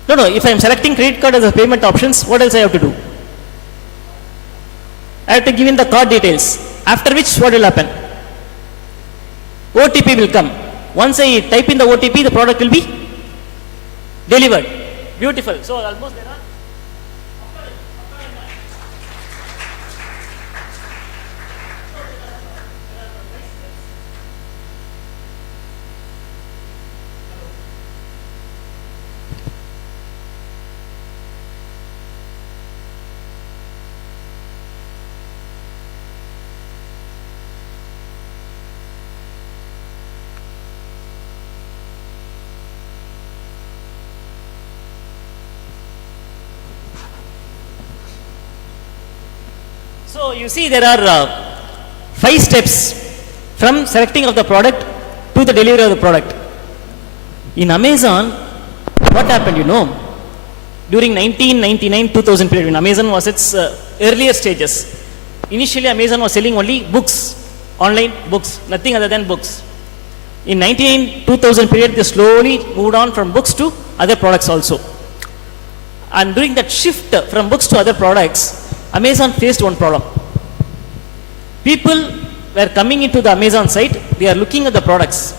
No, if I am selecting credit card as a payment options, what else I have to do? I have to give in the card details. After which, what will happen? OTP will come. Once I type in the OTP, the product will be delivered. Beautiful. So almost there are. So you see there are 5 steps from selecting of the product to the delivery of the product. In Amazon, what happened, during 1999-2000 period, when Amazon was its earlier stages, initially Amazon was selling only books, online books, nothing other than books. In 1999-2000 period, they slowly moved on from books to other products also. And during that shift from books to other products, Amazon faced one problem. People were coming into the Amazon site, they are looking at the products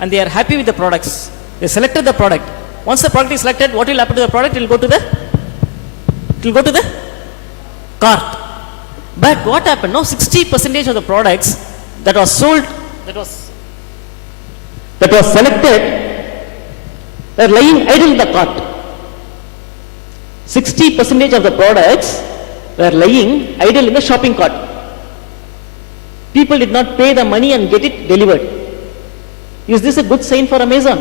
and they are happy with the products. They selected the product. Once the product is selected, what will happen to the product? It will go to the cart. But what happened? Now 60% of the products that was sold, that was selected, were lying idle in the cart. 60% of the products were lying idle in the shopping cart. People did not pay the money and get it delivered. Is this a good sign for Amazon?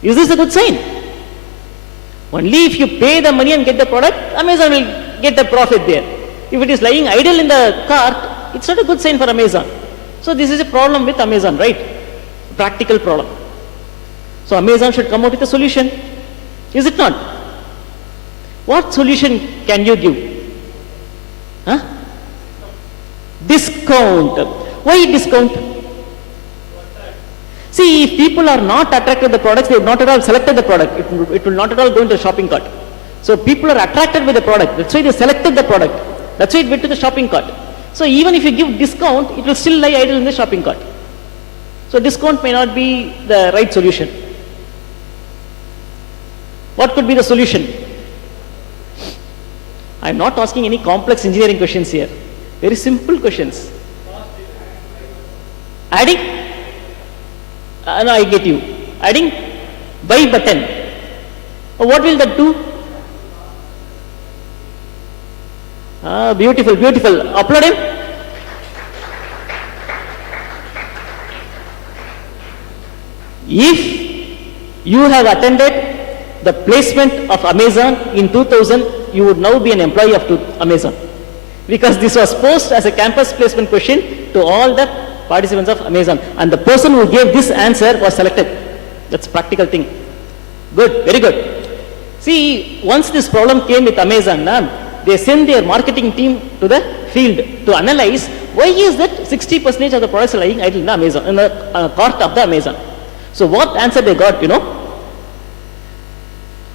Is this a good sign? Only if you pay the money and get the product, Amazon will get the profit there. If it is lying idle in the cart, it's not a good sign for Amazon. So this is a problem with Amazon, right? Practical problem. So Amazon should come out with a solution. Is it not? What solution can you give? Discount. Why discount? See, if people are not attracted to the products, they have not at all selected the product. It will not at all go into the shopping cart. So people are attracted by the product. That's why they selected the product. That's why it went to the shopping cart. So even if you give discount, it will still lie idle in the shopping cart. So discount may not be the right solution. What could be the solution? I am not asking any complex engineering questions here. Very simple questions. Adding? No, I get you. Adding buy button. What will that do? Beautiful, beautiful. Applaud him. If you have attended the placement of Amazon in 2000, you would now be an employee of Amazon. Because this was posed as a campus placement question to all the participants of Amazon. And the person who gave this answer was selected. That's practical thing. Good, very good. See, once this problem came with Amazon, they sent their marketing team to the field to analyze why is that 60% of the products are lying idle in the Amazon, in the cart of the Amazon. So what answer they got, you know?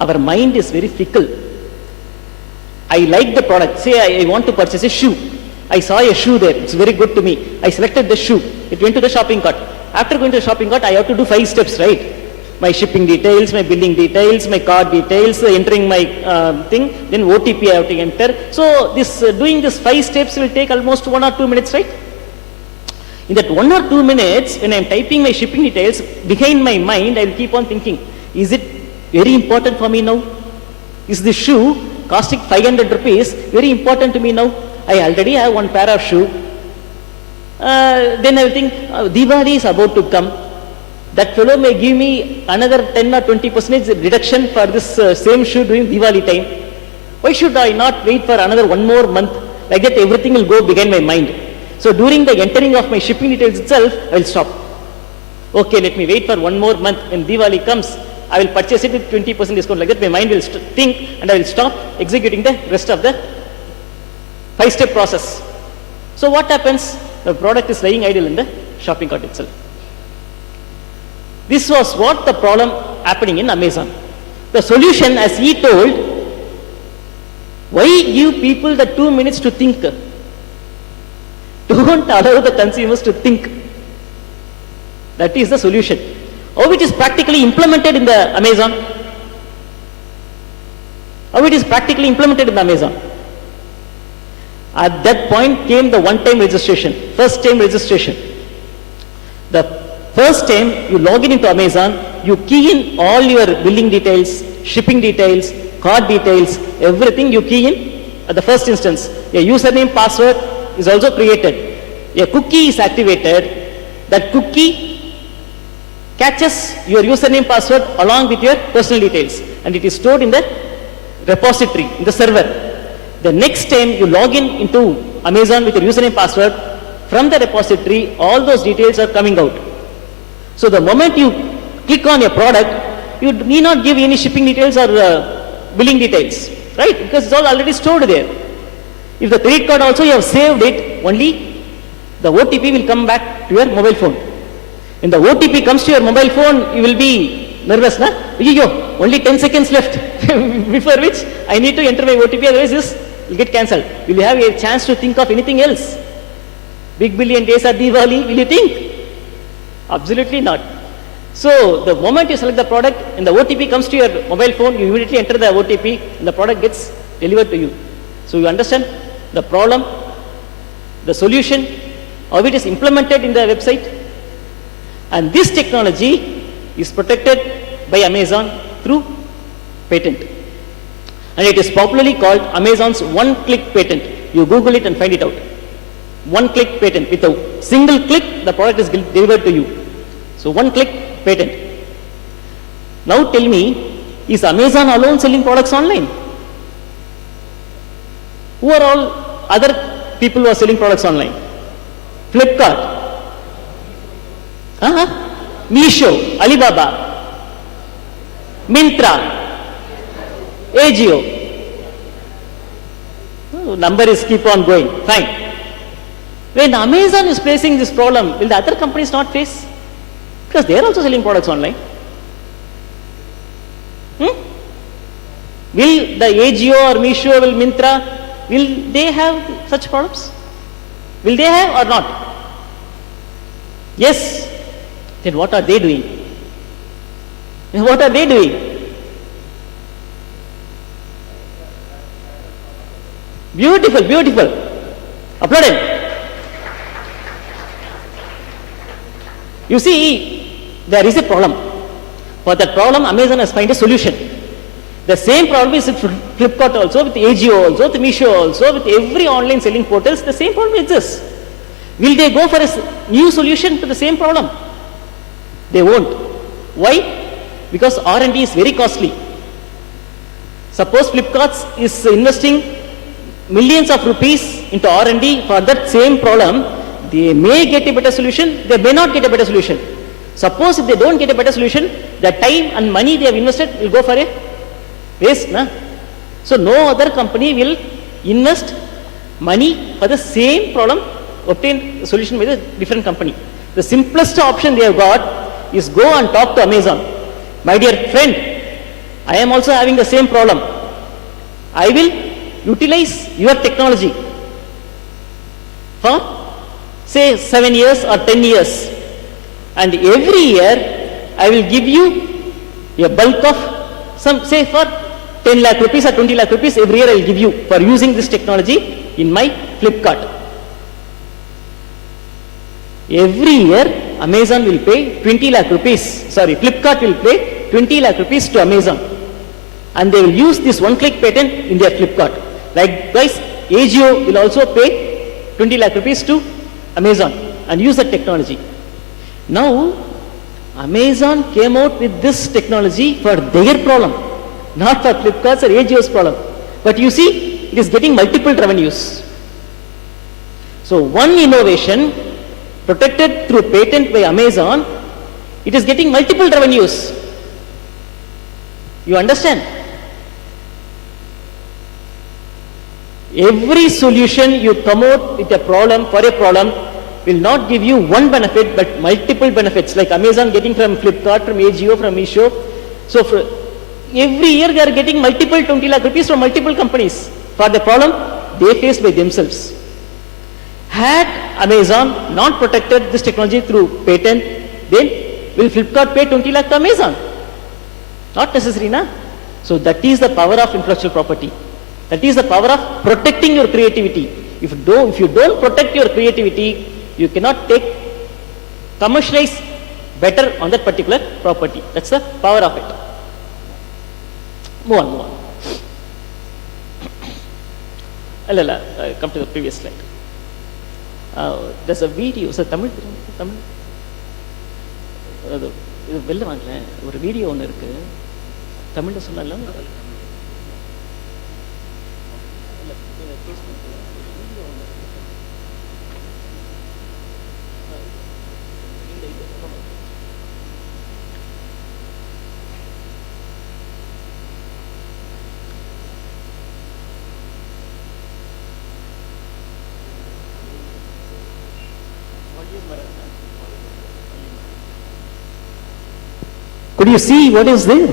Our mind is very fickle. I like the product. Say I want to purchase a shoe. I saw a shoe there. It's very good to me. I selected the shoe. It went to the shopping cart. After going to the shopping cart, I have to do 5 steps, right? My shipping details, my billing details, my card details, entering my thing, then OTP I have to enter. So this doing this 5 steps will take almost 1 or 2 minutes, right? In that 1 or 2 minutes, when I am typing my shipping details, behind my mind, I will keep on thinking, is it very important for me now? Is this shoe costing 500 rupees very important to me now? I already have 1 pair of shoe. Then I will think, Diwali is about to come. That fellow may give me another 10 or 20% reduction for this same shoe during Diwali time. Why should I not wait for another 1 more month? Like that everything will go behind my mind. So during the entering of my shipping details itself, I will stop. Okay, let me wait for 1 more month. When Diwali comes, I will purchase it with 20% discount. Like that my mind will think and I will stop executing the rest of the 5-step process. So what happens? The product is lying idle in the shopping cart itself. This was what the problem happening in Amazon. The solution, as he told, why give people the 2 minutes to think? Don't allow the consumers to think. That is the solution. How it is practically implemented in the Amazon? How it is practically implemented in the Amazon? At that point came the one-time registration, first-time registration. The first time you log in into Amazon, you key in all your billing details, shipping details, card details, everything you key in at the first instance. A username, password is also created. A cookie is activated. That cookie catches your username, password along with your personal details, and it is stored in the repository, in the server. The next time you log in into Amazon with your username, password, from the repository, all those details are coming out. So the moment you click on a product, you need not give any shipping details or billing details, right? Because it's all already stored there. If the credit card also you have saved it, only the OTP will come back to your mobile phone. When the OTP comes to your mobile phone, you will be nervous, na? Only 10 seconds left before which I need to enter my OTP, otherwise this will get cancelled. Will you have a chance to think of anything else? Big billion days or Diwali, will you think? Absolutely not. So the moment you select the product and the OTP comes to your mobile phone, you immediately enter the OTP and the product gets delivered to you. So you understand the problem, the solution, how it is implemented in the website. And this technology is protected by Amazon through patent. And it is popularly called Amazon's one-click patent. You Google it and find it out. One-click patent. With a single click, the product is delivered to you. So one-click patent. Now tell me, is Amazon alone selling products online? Who are all other people who are selling products online? Flipkart, Meesho, Alibaba, Myntra, Ajio. Oh, number is keep on going. Fine. When Amazon is facing this problem, will the other companies not face? Because they are also selling products online. Will the Ajio or Meesho, will Myntra, will they have such products? Will they have or not? Yes. Then what are they doing? What are they doing? Beautiful, beautiful. Applaud him. You see, there is a problem. For that problem, Amazon has found a solution. The same problem is with Flipkart also, with Ajio also, with Meesho also, with every online selling portals, the same problem exists. Will they go for a new solution to the same problem? They won't. Why? Because R&D is very costly. Suppose Flipkart is investing millions of rupees into R&D for that same problem, they may get a better solution, they may not get a better solution. Suppose if they don't get a better solution, the time and money they have invested will go for a waste. Na? So no other company will invest money for the same problem, obtain a solution with a different company. The simplest option they have got is go and talk to Amazon. My dear friend, I am also having the same problem. I will utilize your technology for say 7 years or 10 years, and every year I will give you a bulk of some, say for 10 lakh rupees or 20 lakh rupees every year I will give you for using this technology in my Flipkart. Every year Amazon will pay 20 lakh rupees, sorry, Flipkart will pay 20 lakh rupees to Amazon, and they will use this one-click patent in their Flipkart. Likewise, Ajio will also pay 20 lakh rupees to Amazon and use that technology. Now, Amazon came out with this technology for their problem, not for Flipkart's or Ajio's problem. But you see, it is getting multiple revenues. So one innovation protected through patent by Amazon, it is getting multiple revenues. You understand? Every solution you come out with a problem, for a problem, will not give you one benefit but multiple benefits, like Amazon getting from Flipkart, from Ajio, from Meesho. So for every year they are getting multiple 20 lakh rupees from multiple companies for the problem they face by themselves. Had Amazon not protected this technology through patent, then will Flipkart pay 20 lakh to Amazon? Not necessary, na? So that is the power of intellectual property. That is the power of protecting your creativity. If you don't protect your creativity, you cannot commercialize better on that particular property. That's the power of it. Move on. Come to the previous slide. There's a video. So Tamil. இது வெளில வாங்கல ஒரு video ஒன்று இருக்கு தமிழ்ல சொல்லலாம். Could you see what is there?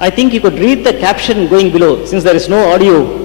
I think you could read the caption going below since there is no audio.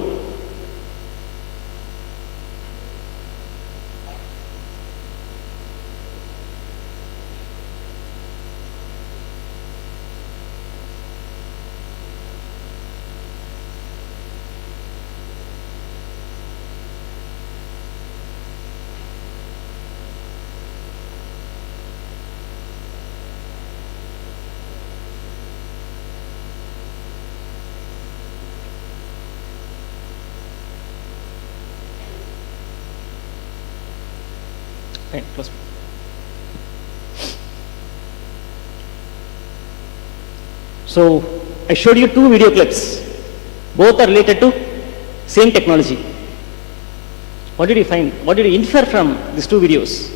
Fine, close. So I showed you two video clips. Both are related to same technology. What did you find? What did you infer from these two videos?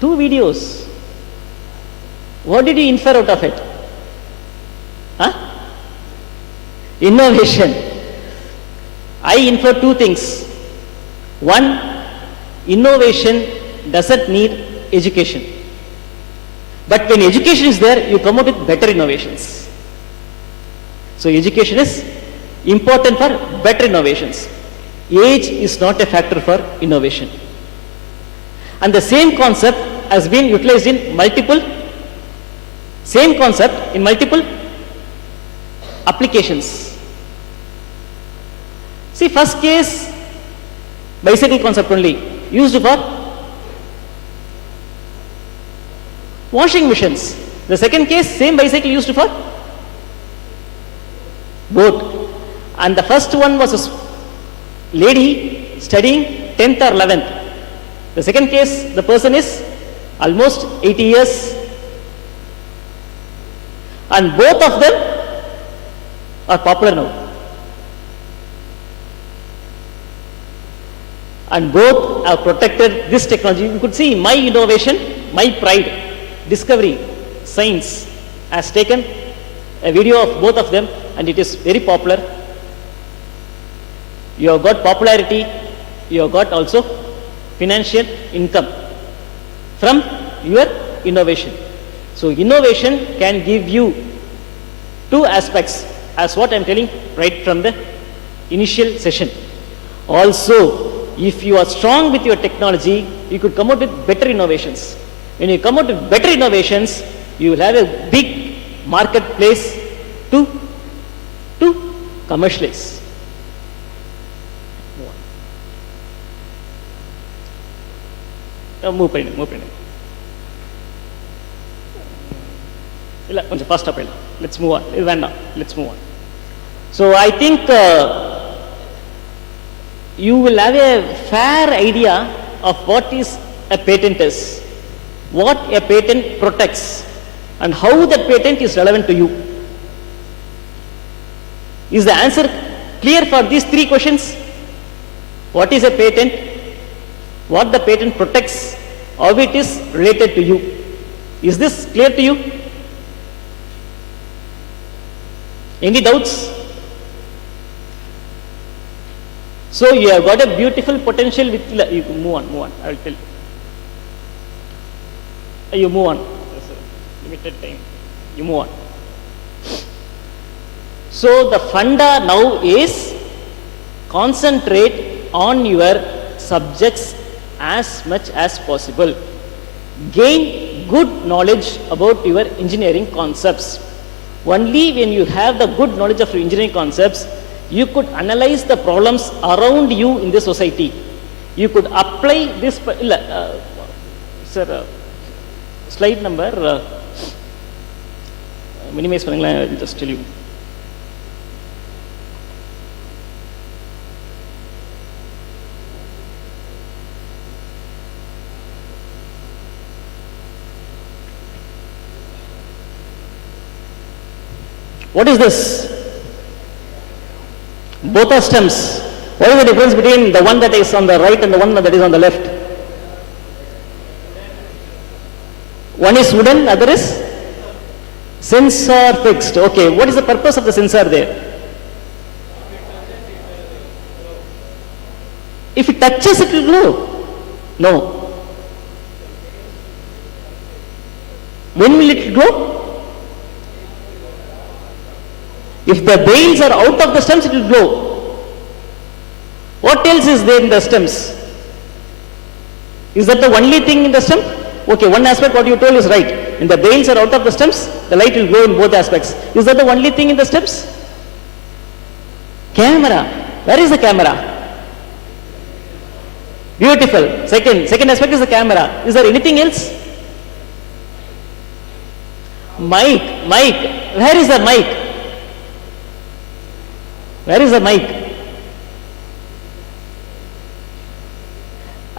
Two videos. What did you infer out of it? Huh? Innovation. I infer two things. One, innovation doesn't need education. But when education is there, you come out with better innovations. So education is important for better innovations. Age is not a factor for innovation. And the same concept has been utilized in multiple applications. See, first case, bicycle concept only, used for washing machines. The second case, same bicycle used for boat. And the first one was a lady studying 10th or 11th. The second case, the person is almost 80 years. And both of them are popular now. And both have protected this technology. You could see my innovation, my pride, discovery, science has taken a video of both of them, and it is very popular. You have got popularity, you have got also financial income from your innovation. So innovation can give you two aspects, as what I am telling right from the initial session. Also, if you are strong with your technology, you could come out with better innovations. When you come out with better innovations, you will have a big marketplace to commercialize. Move on. Let's move on. Let's move on. So I think you will have a fair idea of what is a patent is, what a patent protects, and how that patent is relevant to you. Is the answer clear for these three questions? What is a patent? What the patent protects? How it is related to you? Is this clear to you? Any doubts? So you have got a beautiful potential with, you move on, I will tell you. You move on, there's a limited time, you move on. So the funda now is concentrate on your subjects as much as possible. Gain good knowledge about your engineering concepts. Only when you have the good knowledge of your engineering concepts, you could analyze the problems around you in the society. You could apply this, slide number, minimize pannunga, I will just tell you. What is this? Both are stems. What is the difference between the one that is on the right and the one that is on the left? One is wooden, other is sensor fixed. Okay, what is the purpose of the sensor there? If it touches, it will glow. No. When will it glow? If the veins are out of the stems, it will glow. What else is there in the stems? Is that the only thing in the stem? Okay, one aspect what you told is right. When the veins are out of the stems, the light will glow in both aspects. Is that the only thing in the stems? Camera. Where is the camera? Beautiful. Second aspect is the camera. Is there anything else? Mic. Where is the mic? Where is the mic?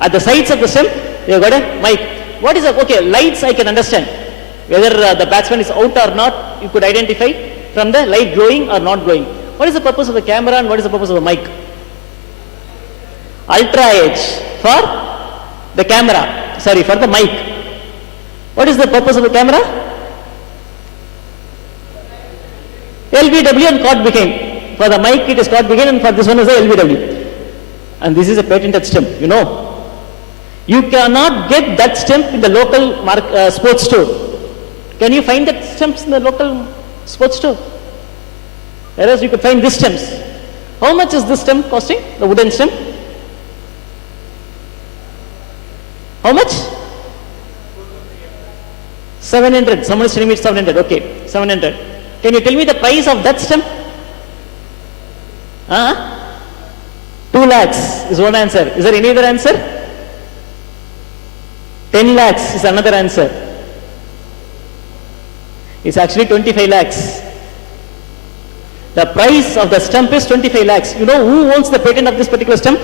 At the sides of the stem, you have got a mic. What is okay, lights I can understand. Whether the batsman is out or not, you could identify from the light glowing or not glowing. What is the purpose of the camera and what is the purpose of the mic? Ultra edge for the camera, sorry, for the mic. What is the purpose of the camera? LBW and caught behind. For the mic it is caught behind and for this one is the LBW. And this is a patented stem, you know. You cannot get that stem in the local sports store. Can you find that stems in the local sports store? Whereas you could find this stems. How much is this stem costing, the wooden stem? How much? 700. Someone is telling me it's 700. Okay, 700. Can you tell me the price of that stem? 2 lakhs is one answer. Is there any other answer? 10 lakhs is another answer. It's actually 25 lakhs. The price of the stump is 25 lakhs. You know who owns the patent of this particular stump?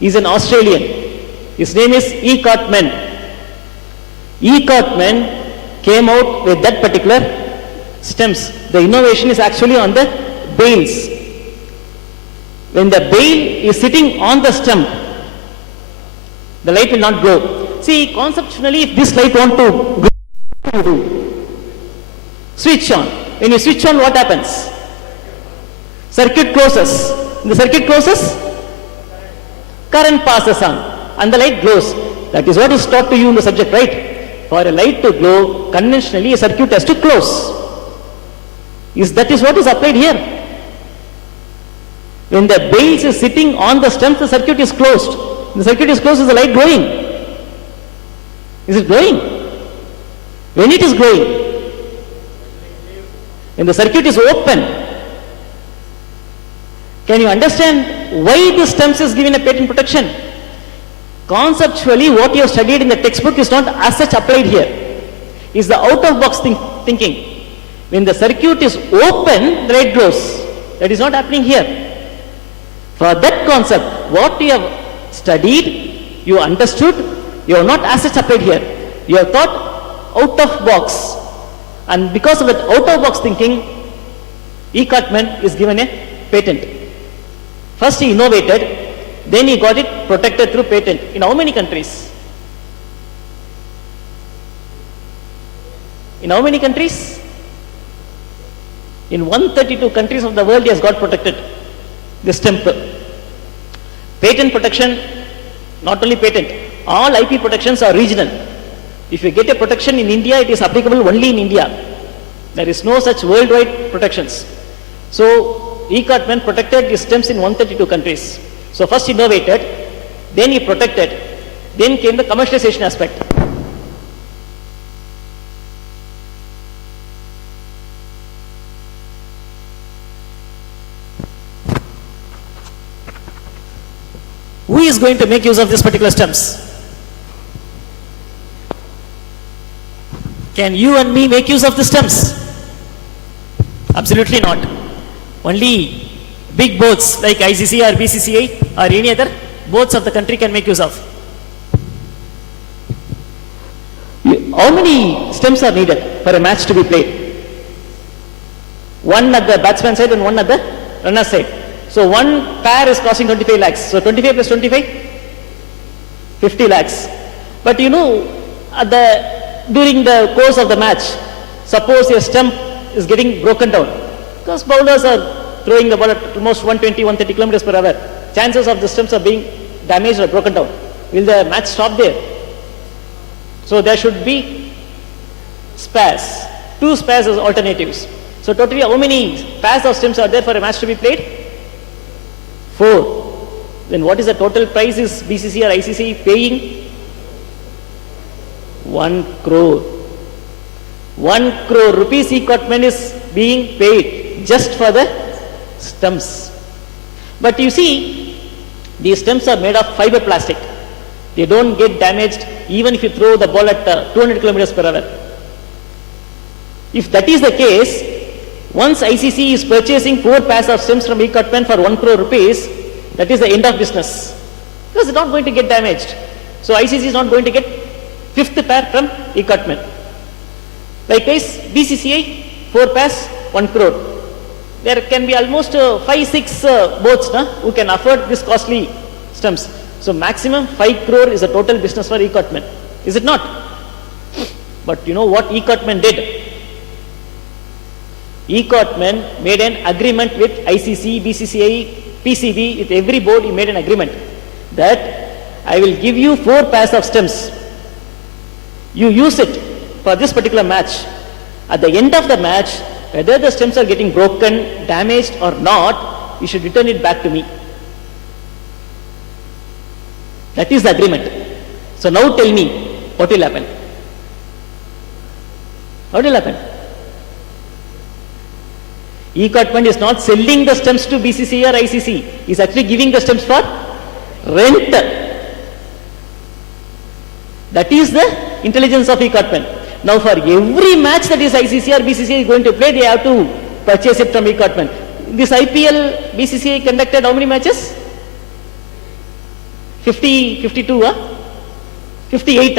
He's an Australian. His name is E. Cartman. E. Cartman came out with that particular stems. The innovation is actually on the bales. When the bale is sitting on the stump, the light will not glow. See, conceptually, if this light want to glow, switch on. When you switch on, what happens? Circuit closes. When the circuit closes, current passes on and the light glows. That is what is taught to you in the subject, right? For a light to glow, conventionally a circuit has to close. That is what is applied here. When the bales is sitting on the stump, the circuit is closed. When the circuit is closed, is the light glowing? Is it glowing? When it is glowing? When the circuit is open. Can you understand why the stumps is given a patent protection? Conceptually, what you have studied in the textbook is not as such applied here. It's the out-of-box thinking. When the circuit is open, the light glows. That is not happening here. For that concept, what you have studied, you understood, you have not as such applied here. You have thought out-of-box. And because of that out-of-box thinking, E. Cartman is given a patent. First he innovated, then he got it protected through patent. In how many countries? In how many countries? In 132 countries of the world he has got protected. This stamp. Patent protection, not only patent, all IP protections are regional. If you get a protection in India, it is applicable only in India. There is no such worldwide protections. So, E. Cartman protected his stems in 132 countries. So, first innovated, then he protected, then came the commercialization aspect. Who is going to make use of this particular stems? Can you and me make use of the stems? Absolutely not. Only big boats like ICC or BCCI or any other boats of the country can make use of. How many stems are needed for a match to be played? One at the batsman side and one at the runner side. So one pair is costing 25 lakhs. So 25 plus 25, 50 lakhs. But you know, during the course of the match, suppose a stump is getting broken down, because bowlers are throwing the ball at almost 120, 130 kilometers per hour. Chances of the stumps are being damaged or broken down. Will the match stop there? So there should be spares, 2 spares as alternatives. So totally how many pairs of stems are there for a match to be played? 4. Then what is the total price is BCC or ICC paying? 1 crore. 1 crore rupees E. Cartman is being paid just for the stumps. But you see, these stumps are made of fiber plastic. They don't get damaged even if you throw the ball at 200 kilometers per hour. If that is the case, once ICC is purchasing 4 pairs of stems from E. Cartman for 1 crore rupees, that is the end of business. because it's not going to get damaged. So ICC is not going to get fifth pair from Equipment. Likewise, BCCI 4 pairs 1 crore. There can be almost 5-6 boats who can afford this costly stumps. So maximum 5 crore is the total business for Equipment. Is it not? But you know what Equipment did? Equipment made an agreement with ICC, BCCI, PCB, with every board he made an agreement that I will give you 4 pairs of stems. You use it for this particular match. At the end of the match, whether the stems are getting broken, damaged or not, you should return it back to me. That is the agreement. So now tell me, what will happen? What will happen? Equipment is not selling the stems to BCCI or ICC. He is actually giving the stems for rent. That is the intelligence of Equipment. Now for every match that is ICC or BCCI is going to play, they have to purchase it from Equipment. This IPL, BCCI conducted how many matches? 50, 52, 58,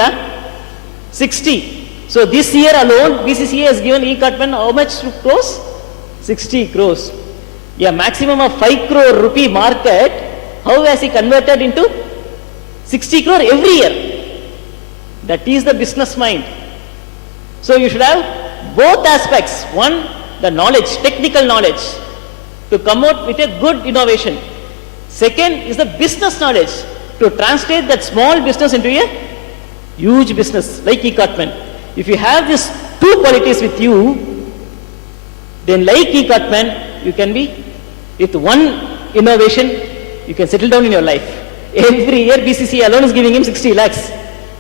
60. So this year alone, BCCI has given Equipment how much crores? 60 crores. A maximum of 5 crore rupee market, how has he converted into 60 crore every year? That is the business mind. So you should have both aspects. One, the knowledge, technical knowledge, to come out with a good innovation. Second is the business knowledge, to translate that small business into a huge business like Equipment. If you have these 2 qualities with you, then like Equipment, you can be, with one innovation, you can settle down in your life. Every year BCCI alone is giving him 60 lakhs.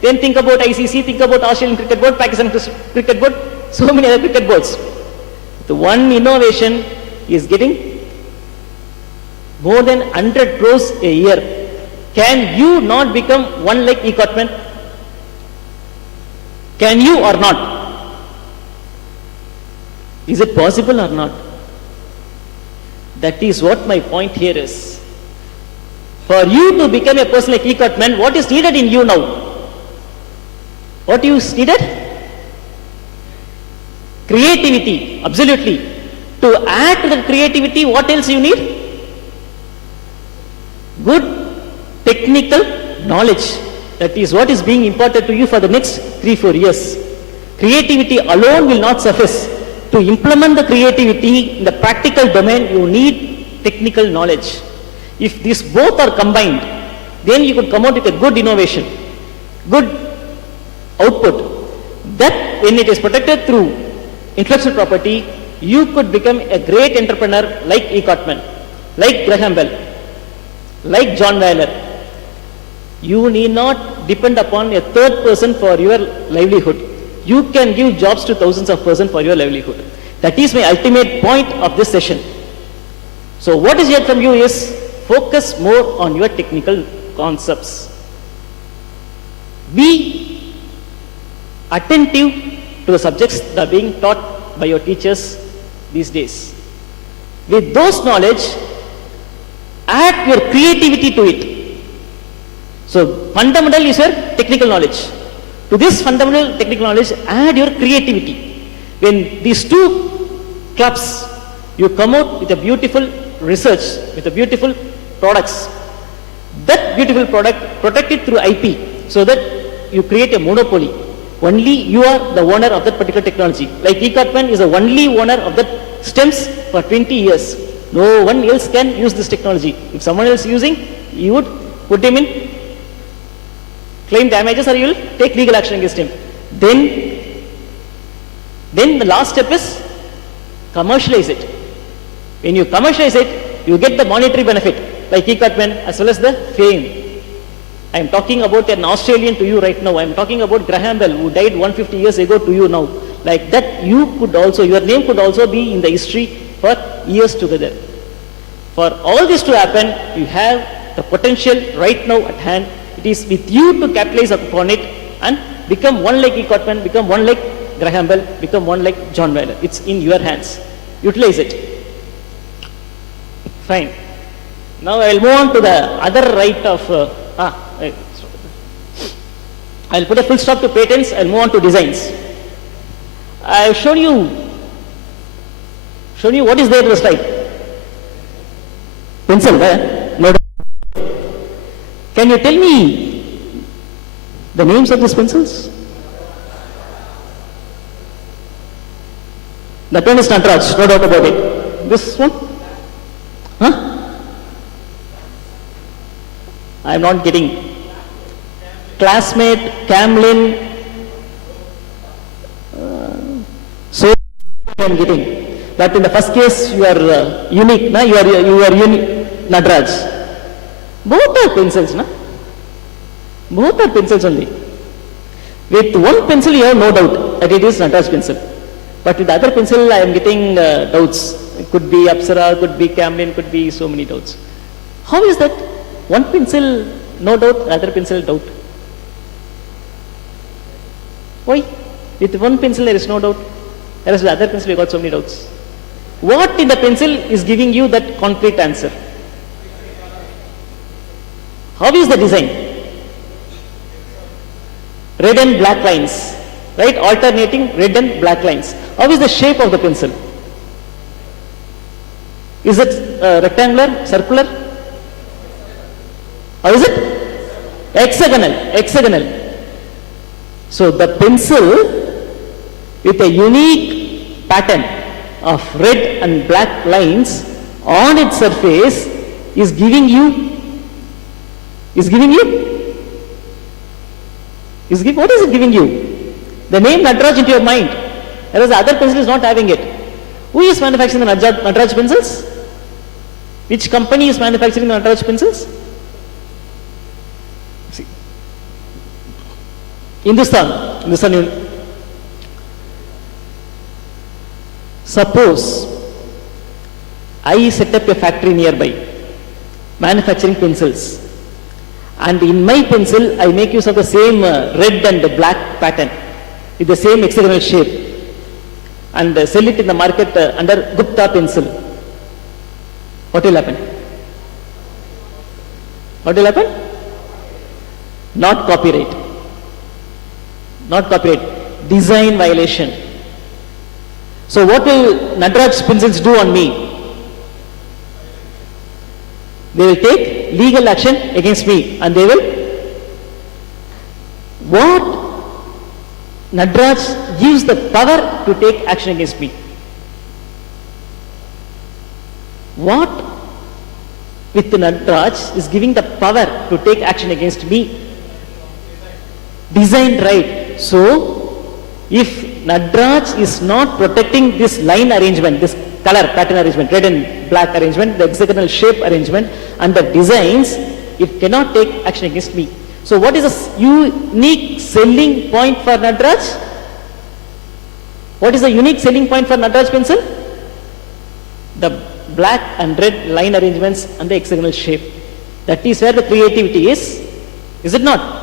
Then think about ICC, think about Australian Cricket Board, Pakistan Cricket Board, so many other cricket boards. The one innovation is getting more than 100 crores a year. Can you not become one like Equipment? Can you or not? Is it possible or not? That is what my point here is. For you to become a person like Equipment, what is needed in you now? What is needed? Creativity, absolutely. To add to that creativity, what else you need? Good technical knowledge. That is what is being imparted to you for the next 3-4 years. Creativity alone will not suffice. To implement the creativity in the practical domain, you need technical knowledge. If these both are combined, then you could come out with a good innovation, good output. That when it is protected through intellectual property, you could become a great entrepreneur like Equipment, like Graham Bell, like John Weiler. You need not depend upon a third person for your livelihood. You can give jobs to thousands of persons for your livelihood. That is my ultimate point of this session. So what is yet from you is focus more on your technical concepts. Be attentive to the subjects that are being taught by your teachers these days. With those knowledge, add your creativity to it. So fundamental is your technical knowledge. To this fundamental technical knowledge, add your creativity. When these 2 clubs, you come out with a beautiful research, with a beautiful products. That beautiful product, protect it through IP, so that you create a monopoly. Only you are the owner of that particular technology. Like Equipment is the only owner of that stems for 20 years. No one else can use this technology. If someone else using, you would put him in claim damages, or you will take legal action against him. Then the last step is commercialize it. When you commercialize it, you get the monetary benefit like Equipment as well as the fame. I am talking about an Australian to you right now. I am talking about Graham Bell, who died 150 years ago, to you now. Like that, you could also, your name could also be in the history for years together. For all this to happen, you have the potential right now at hand. It is with you to capitalize upon it and become one like Equipment, become one like Graham Bell, become one like John Weiler. It's in your hands. Utilize it. Fine. Now I will move on to the other right of I'll put a full stop to patents and move on to designs. I've shown you what is there in the slide. Pencil, no doubt. Can you tell me the names of these pencils? That one is Nataraj, no doubt about it. This one? Huh? I am not getting. Classmate, Camlin, so I am getting. But in the first case, you are unique, na? You are unique, Nataraj. Both are pencils, na? Both are pencils only. With one pencil, you have no doubt that it is Nataraj pencil. But with the other pencil, I am getting doubts. It could be Apsara, could be Camlin, could be so many doubts. How is that? One pencil, no doubt, other pencil, doubt. Why? With one pencil, there is no doubt. Whereas with the other pencil, we got so many doubts. What in the pencil is giving you that concrete answer? How is the design? Red and black lines, right? Alternating red and black lines. How is the shape of the pencil? Is it rectangular, circular? How is it? Hexagonal. So the pencil with a unique pattern of red and black lines on its surface is giving you what is it giving you? The name Nataraj into your mind, whereas the other pencil is not having it. Who is manufacturing the Nataraj pencils? Which company is manufacturing the Nataraj pencils? See. Hindustan. Suppose I set up a factory nearby, manufacturing pencils, and in my pencil I make use of the same red and black pattern with the same hexagonal shape and sell it in the market under Gupta pencil. What will happen? Not copyright. Design violation. So what will Nataraj pencils do on me? They will take legal action against me and they will. What Nataraj gives the power to take action against me? What with the Nataraj is giving the power to take action against me? Design right. So if Nataraj is not protecting this line arrangement, this color pattern arrangement, red and black arrangement, the hexagonal shape arrangement and the designs, it cannot take action against me. So what is the unique selling point for Nataraj? What is the unique selling point for Nataraj pencil? The black and red line arrangements and the hexagonal shape. That is where the creativity is it not?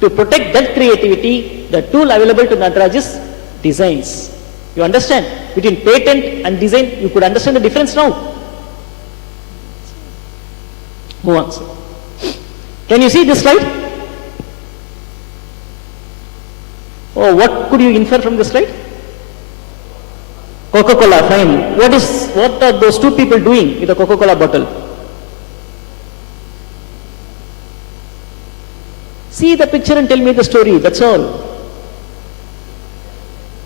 To protect that creativity, the tool available to Nataraj is designs. You understand? Between patent and design, you could understand the difference now. Move on, sir. Can you see this slide? Oh, what could you infer from this slide? Coca-Cola, fine. What are those two people doing with the Coca-Cola bottle? See the picture and tell me the story, that's all.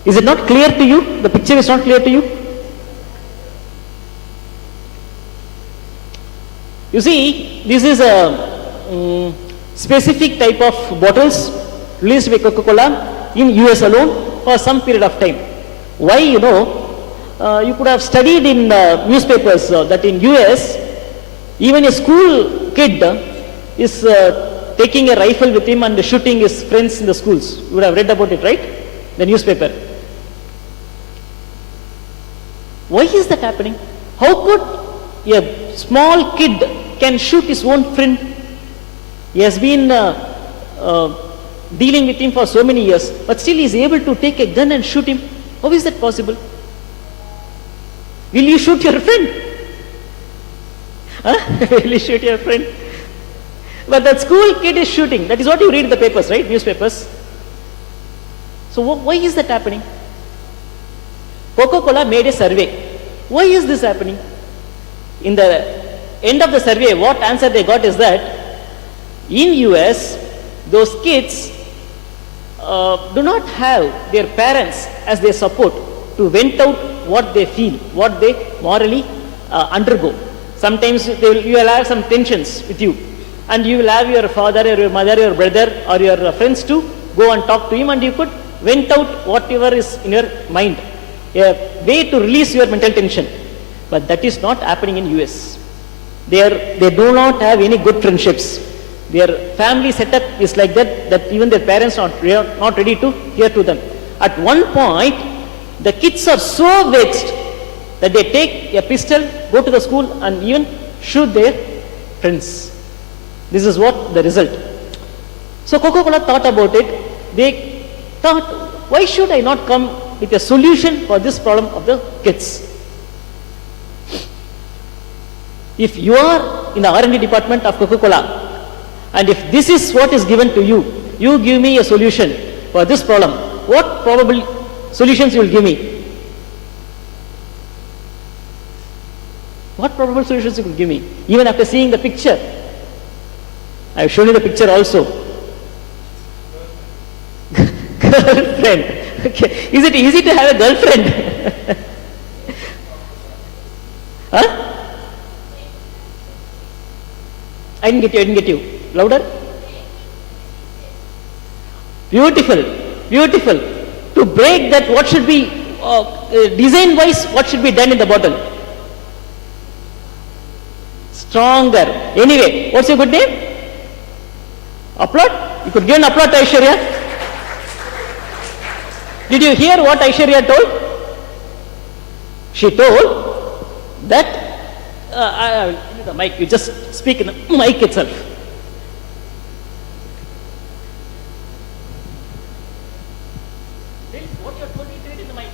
Is it not clear to you? The picture is not clear to you? You see, this is a specific type of bottles released by Coca-Cola in US alone for some period of time. Why, you could have studied in newspapers that in US, even a school kid is taking a rifle with him and shooting his friends in the schools. You would have read about it, right? The newspaper. Why is that happening? How could a small kid can shoot his own friend? He has been dealing with him for so many years, but still he is able to take a gun and shoot him. How is that possible? Will you shoot your friend? Will you shoot your friend? But that school kid is shooting. That is what you read in the papers, right? Newspapers. So why is that happening? Coca-Cola made a survey. Why is this happening? In the end of the survey, what answer they got is that in US, those kids do not have their parents as their support to vent out what they feel, what they morally undergo. Sometimes you will have some tensions with you, and you will have your father or your mother, your brother or your friends to go and talk to him, and you could vent out whatever is in your mind, a way to release your mental tension. But that is not happening in US. They do not have any good friendships. Their family setup is like that even their parents are not ready to hear to them. At one point, the kids are so vexed that they take a pistol, go to the school and even shoot their friends. This is what the result. So Coca-Cola thought about it. They thought, why should I not come with a solution for this problem of the kids? If you are in the R&D department of Coca-Cola, and if this is what is given to you, you give me a solution for this problem, what probable solutions you will give me? What probable solutions you will give me? Even after seeing the picture. I have shown you the picture also. Girlfriend. Okay. Is it easy to have a girlfriend? Huh? I didn't get you. Louder? Beautiful. Beautiful. To break that, what should be, design wise, what should be done in the bottle? Stronger. Anyway, what's your good name? Applaud? You could give an applaud to Aishwarya. Did you hear what Aishwarya told? She told that, I will give you the mic, you just speak in the mic itself. What you are told, you say it in the mic.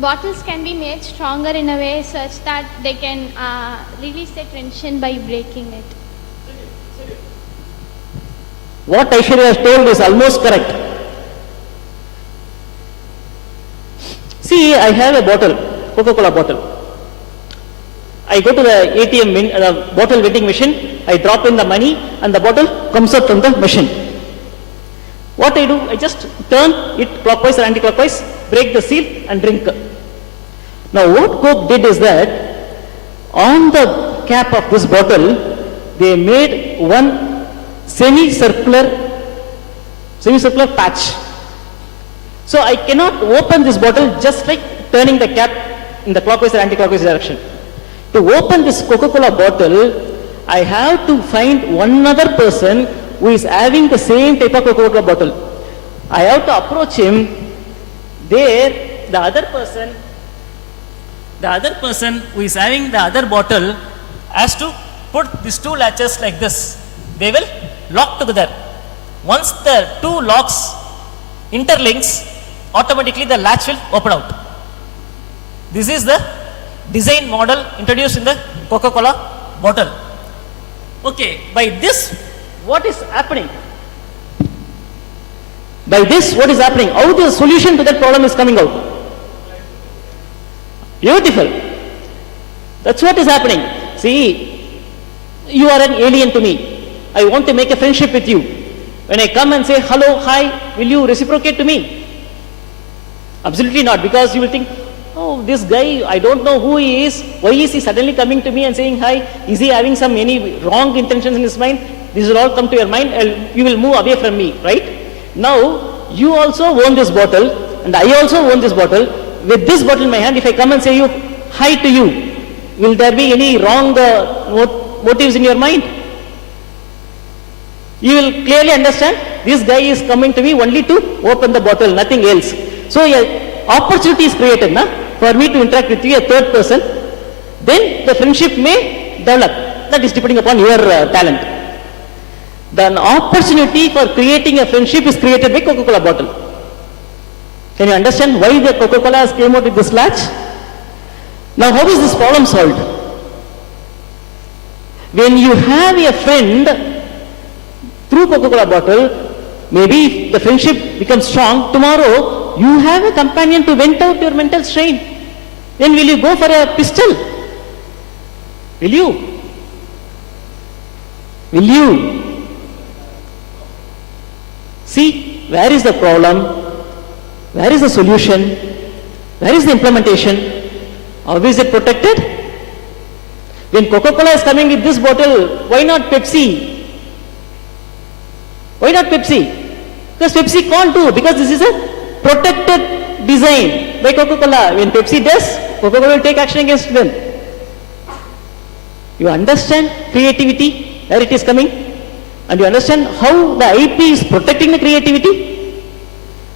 Bottles can be made stronger in a way such that they can release the tension by breaking it. What Aishwarya has told is almost correct. See, I have a bottle, Coca-Cola bottle. I go to the ATM, the bottle vending machine, I drop in the money and the bottle comes out from the machine. What I do, I just turn it clockwise or anti-clockwise, break the seal and drink. Now what Coke did is that on the cap of this bottle, they made one semicircular patch. So I cannot open this bottle just like turning the cap in the clockwise or anti-clockwise direction. To open this Coca-Cola bottle, I have to find one other person who is having the same type of Coca-Cola bottle. I have to approach him. There, the other person who is having the other bottle has to put these two latches like this. They will lock together. Once the two locks interlinks, automatically the latch will open out. This is the design model introduced in the Coca-Cola bottle. Okay, by this, what is happening? By this, what is happening? How the solution to that problem is coming out? Beautiful. That's what is happening. See, you are an alien to me. I want to make a friendship with you. When I come and say hello, hi, will you reciprocate to me? Absolutely not, because you will think, oh, this guy, I don't know who he is. Why is he suddenly coming to me and saying hi? Is he having any wrong intentions in his mind? This will all come to your mind and you will move away from me, right? Now, you also own this bottle and I also own this bottle. With this bottle in my hand, if I come and say hi to you, will there be any wrong motives in your mind? You will clearly understand this guy is coming to me only to open the bottle, nothing else. So, an opportunity is created for me to interact with you, a third person. Then the friendship may develop. That is depending upon your talent. The opportunity for creating a friendship is created by Coca-Cola bottle. Can you understand why the Coca-Cola has came out with this latch? Now, how is this problem solved? When you have a friend through Coca-Cola bottle, maybe the friendship becomes strong. Tomorrow, you have a companion to vent out your mental strain. Then will you go for a pistol? Will you? Will you? See, where is the problem? Where is the solution? Where is the implementation? How is it protected? When Coca-Cola is coming with this bottle, why not Pepsi? Why not Pepsi? Because Pepsi can't do, because this is a protected design by Coca-Cola. When Pepsi does, Coca-Cola will take action against them. You understand creativity, where it is coming? And you understand how the IP is protecting the creativity?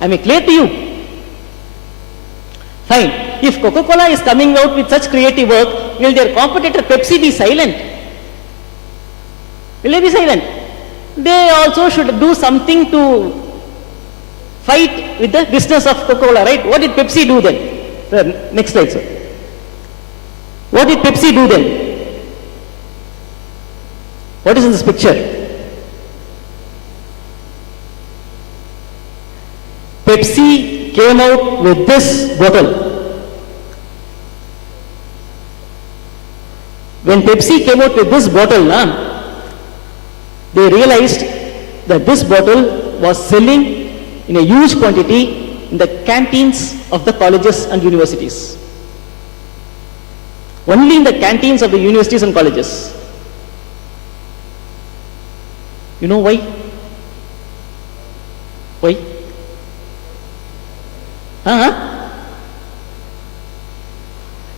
Am I clear to you? Fine. If Coca-Cola is coming out with such creative work, will their competitor Pepsi be silent? Will they be silent? They also should do something to fight with the business of Coca-Cola, right? What did Pepsi do then? Next slide, sir. What did Pepsi do then? What is in this picture? Pepsi came out with this bottle. When Pepsi came out with this bottle, they realized that this bottle was selling in a huge quantity in the canteens of the colleges and universities. Only in the canteens of the universities and colleges. You know why? Why?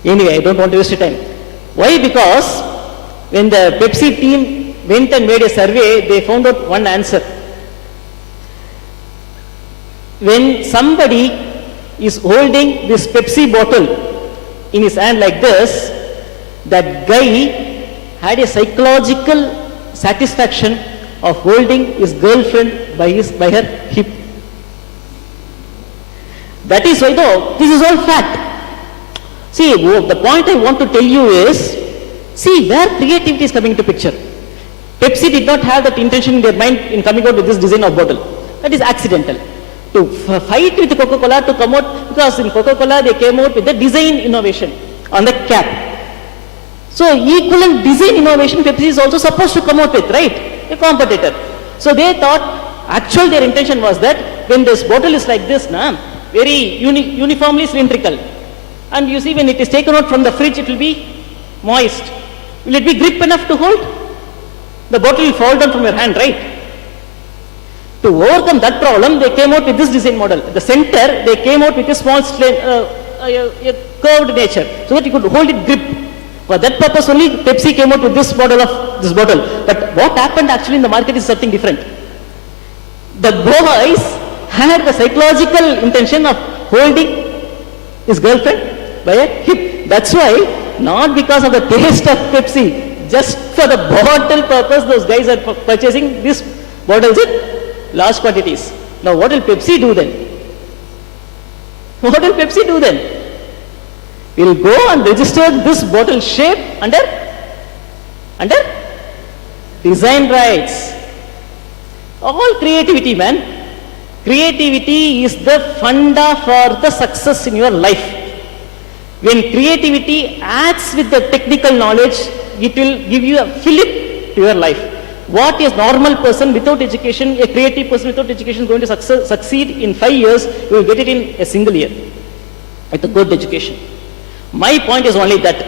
Anyway, I don't want to waste your time. Why? Because when the Pepsi team went and made a survey, they found out one answer. When somebody is holding this Pepsi bottle in his hand like this, that guy had a psychological satisfaction of holding his girlfriend by her hip. That is why though, this is all fact. See, the point I want to tell you is, see where creativity is coming into picture. Pepsi did not have that intention in their mind in coming out with this design of bottle. That is accidental. To fight with Coca-Cola to come out, because in Coca-Cola they came out with the design innovation on the cap. So equivalent design innovation Pepsi is also supposed to come out with, right? A competitor. So they thought, actually their intention was that when this bottle is like this, very uniformly cylindrical. And you see when it is taken out from the fridge, it will be moist. Will it be grip enough to hold? The bottle will fall down from your hand, right? To overcome that problem, they came out with this design model. At the center, they came out with a small a curved nature, so that you could hold it grip. For that purpose only, Pepsi came out with this model of this bottle. But what happened actually in the market is something different. The boys had the psychological intention of holding his girlfriend by a hip. That's why, not because of the taste of Pepsi, just for the bottle purpose, those guys are purchasing these bottles in large quantities. Now what will Pepsi do then? What will Pepsi do then? We'll go and register this bottle shape under design rights. All creativity, man. Creativity is the funda for the success in your life. When creativity adds with the technical knowledge, it will give you a fillip to your life. What is normal person without education, a creative person without education is going to succeed in 5 years, you will get it in a single year with a good education. My point is only that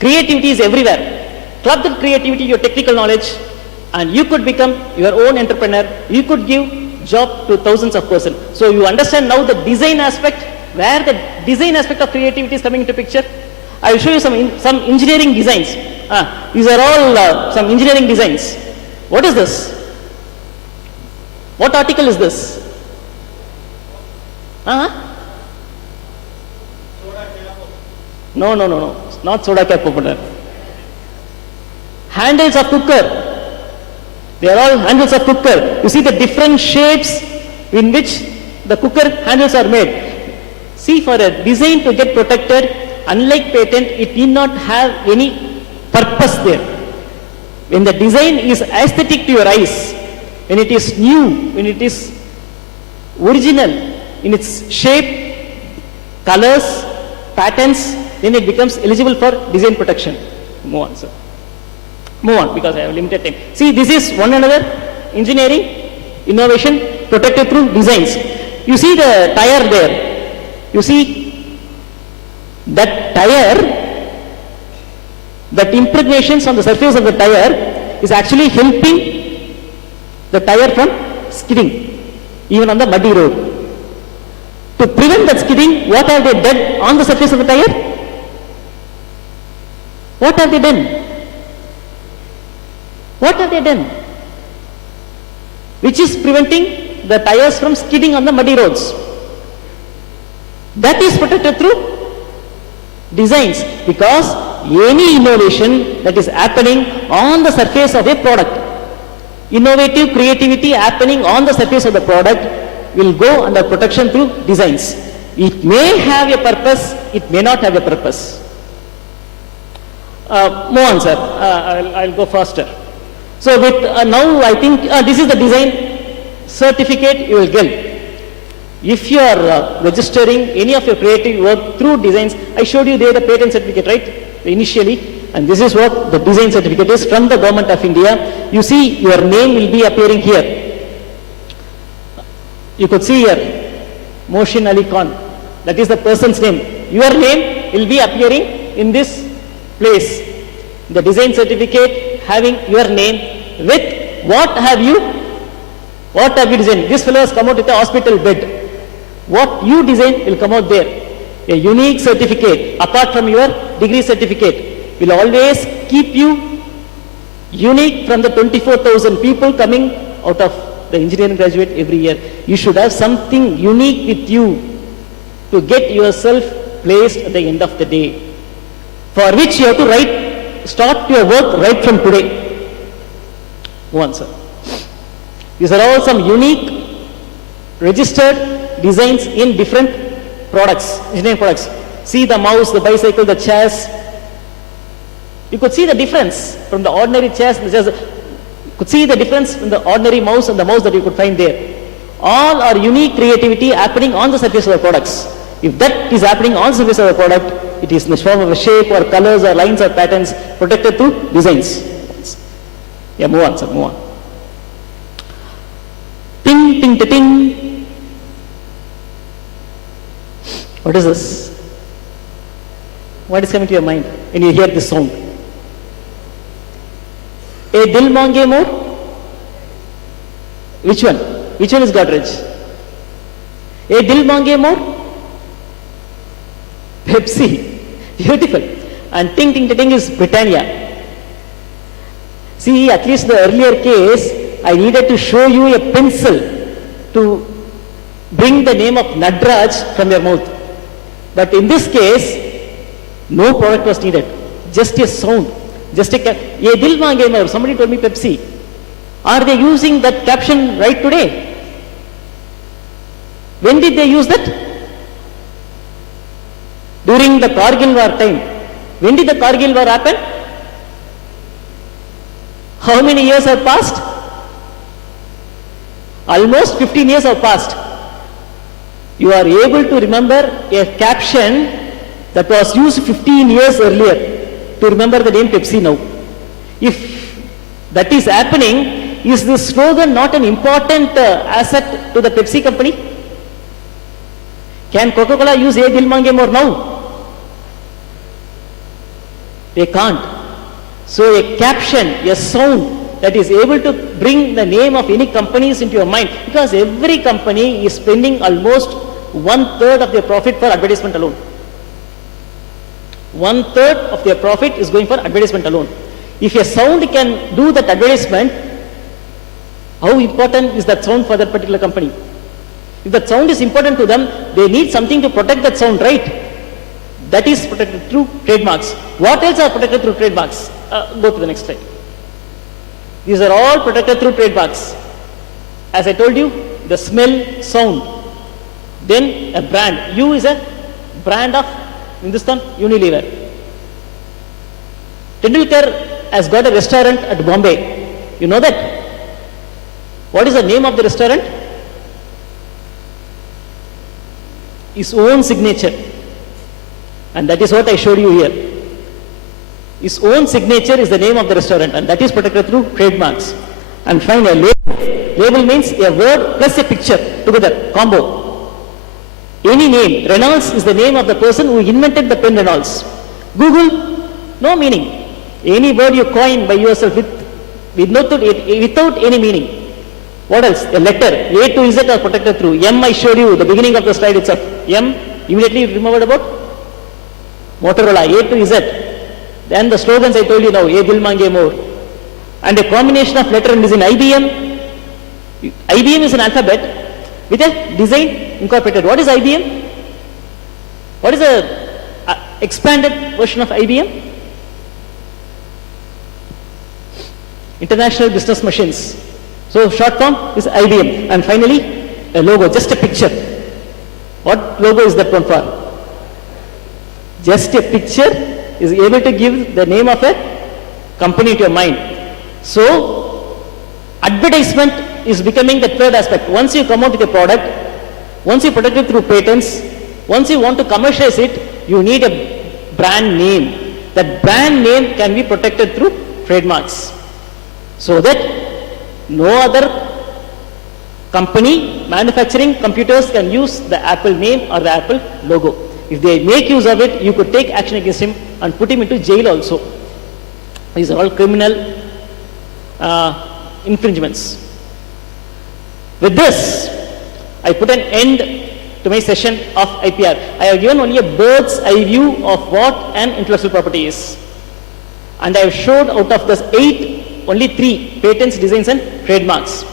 creativity is everywhere. Club that creativity, your technical knowledge, and you could become your own entrepreneur. You could give job to thousands of persons. So you understand now the design aspect, where the design aspect of creativity is coming into picture. I will show you some engineering designs. These are all some engineering designs. What is this? What article is this? No, not soda cap opener. Handles of cooker. They are all handles of cooker. You see the different shapes in which the cooker handles are made. See, for a design to get protected, unlike patent, it need not have any purpose there. when the design is aesthetic to your eyes, when it is new, when it is original in its shape, colors, patterns, then it becomes eligible for design protection. Move on, sir. Move on, because I have limited time. See, this is one another engineering, innovation, protected through designs. You see the tire there. You see that tire, that impregnations on the surface of the tire is actually helping the tire from skidding, even on the muddy road. To prevent that skidding, what have they done on the surface of the tire? What have they done? What have they done? Which is preventing the tires from skidding on the muddy roads. That is protected through designs, because any innovation that is happening on the surface of a product, innovative creativity happening on the surface of the product will go under protection through designs. It may have a purpose, it may not have a purpose. Move on, sir. I'll go faster. So with now I think this is the design certificate you will get. If you are registering any of your creative work through designs, I showed you there the patent certificate, right? Initially, and this is what the design certificate is from the Government of India. You see your name will be appearing here. You could see here, Mohsin Ali Khan. That is the person's name. Your name will be appearing in this place. The design certificate having your name with what have you designed. This fellow has come out with a hospital bed. What you design will come out there. A unique certificate apart from your degree certificate will always keep you unique from the 24,000 people coming out of the engineering graduate every year. You should have something unique with you to get yourself placed at the end of the day, for which you have to start your work right from today. One, sir. These are all some unique registered designs in different products, engineering products. See the mouse, the bicycle, the chairs. You could see the difference from the ordinary chairs. You could see the difference from the ordinary mouse and the mouse that you could find there. All are unique creativity happening on the surface of the products. If that is happening on the surface of the product, it is in the form of a shape or colors or lines or patterns protected through designs. Yeah, move on, sir, move on. Ting, ting, ting, ting. What is this? What is coming to your mind when you hear this sound? A Dil Mange More? Which one? Which one is Godrej? A Dil Mange More? Pepsi. Beautiful. And ting ting ting is Britannia. See, at least the earlier case, I needed to show you a pencil to bring the name of Nadraj from your mouth. But in this case, no product was needed. Just a sound. Just a Dil Mange More. Somebody told me Pepsi. Are they using that caption right today? When did they use that? During the Kargil war time. When did the Kargil war happen? How many years have passed? Almost 15 years have passed. You are able to remember a caption that was used 15 years earlier to remember the name Pepsi now. If that is happening, is this slogan not an important asset to the Pepsi company? Can Coca-Cola use A Dil Mange More now? They can't. So a caption, a sound that is able to bring the name of any companies into your mind, because every company is spending almost 1/3 of their profit for advertisement alone. 1/3 of their profit is going for advertisement alone. If a sound can do that advertisement, how important is that sound for that particular company? If that sound is important to them, they need something to protect that sound, right? That is protected through trademarks. What else are protected through trademarks? Go to the next slide. These are all protected through trademarks. As I told you, the smell, sound. Then a brand. U is a brand of Hindustan Unilever. Tendulkar has got a restaurant at Bombay. You know that? What is the name of the restaurant? His own signature. And that is what I showed you here. His own signature is the name of the restaurant, and that is protected through trademarks. And finally, label. Label means a word plus a picture together, combo. Any name. Reynolds is the name of the person who invented the pen Reynolds. Google, no meaning. Any word you coin by yourself without any meaning. What else? A letter. A to Z are protected through. M I showed you the beginning of the slide itself. M, immediately you remembered about Motorola, A to Z. Then the slogans I told you now, A dil mange more. And a combination of letter and design. IBM. IBM is an alphabet with a design incorporated. What is IBM? What is the expanded version of IBM? International Business Machines. So short form is IBM. And finally, a logo, just a picture. What logo is that one for? Just a picture is able to give the name of a company to your mind. So, advertisement is becoming the third aspect. Once you come out with a product, once you protect it through patents, once you want to commercialize it, you need a brand name. That brand name can be protected through trademarks. So that no other company manufacturing computers can use the Apple name or the Apple logo. If they make use of it, you could take action against him and put him into jail also. These are all criminal infringements. With this, I put an end to my session of IPR. I have given only a bird's eye view of what an intellectual property is. And I have showed out of this 8, only 3 patents, designs and trademarks.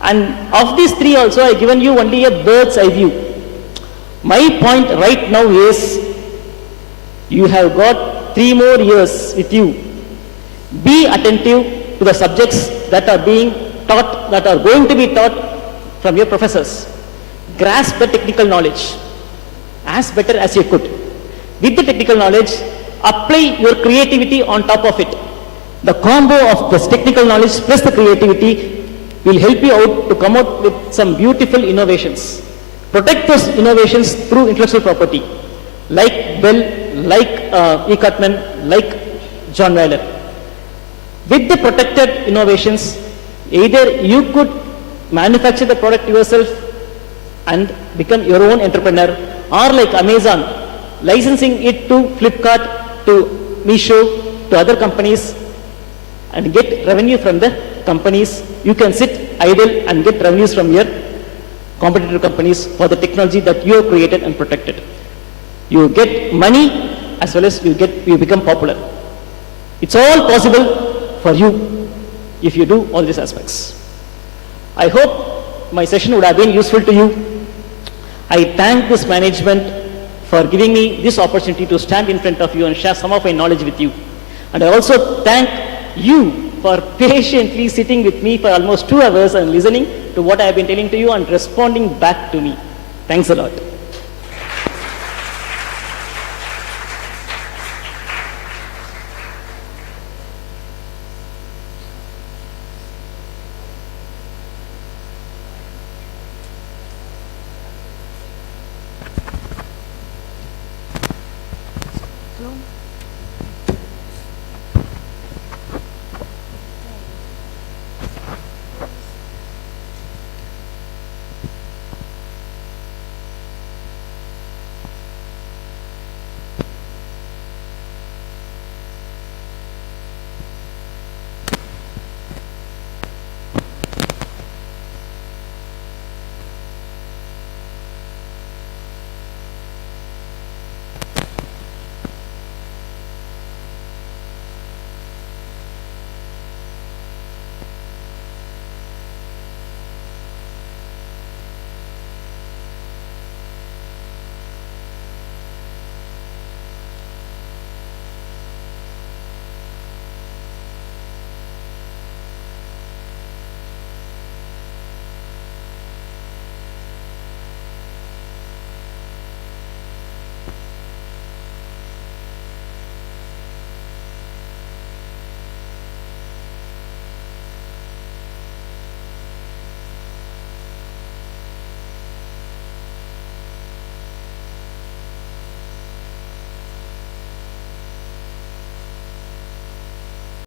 And of these 3 also, I have given you only a bird's eye view. My point right now is, you have got 3 more years with you. Be attentive to the subjects that are being taught, that are going to be taught from your professors. Grasp the technical knowledge as better as you could. With the technical knowledge, apply your creativity on top of it. The combo of this technical knowledge plus the creativity will help you out to come out with some beautiful innovations. Protect those innovations through intellectual property, like Bell, like E. Cutman, like John Weiler. With the protected innovations, either you could manufacture the product yourself and become your own entrepreneur, or like Amazon, licensing it to Flipkart, to Meesho, to other companies, and get revenue from the companies. You can sit idle and get revenues from your competitor companies for the technology that you have created and protected. You get money as well as you become popular. It's all possible for you if you do all these aspects. I hope my session would have been useful to you. I thank this management for giving me this opportunity to stand in front of you and share some of my knowledge with you. And I also thank you for patiently sitting with me for almost 2 hours and listening to what I have been telling to you and responding back to me. Thanks a lot.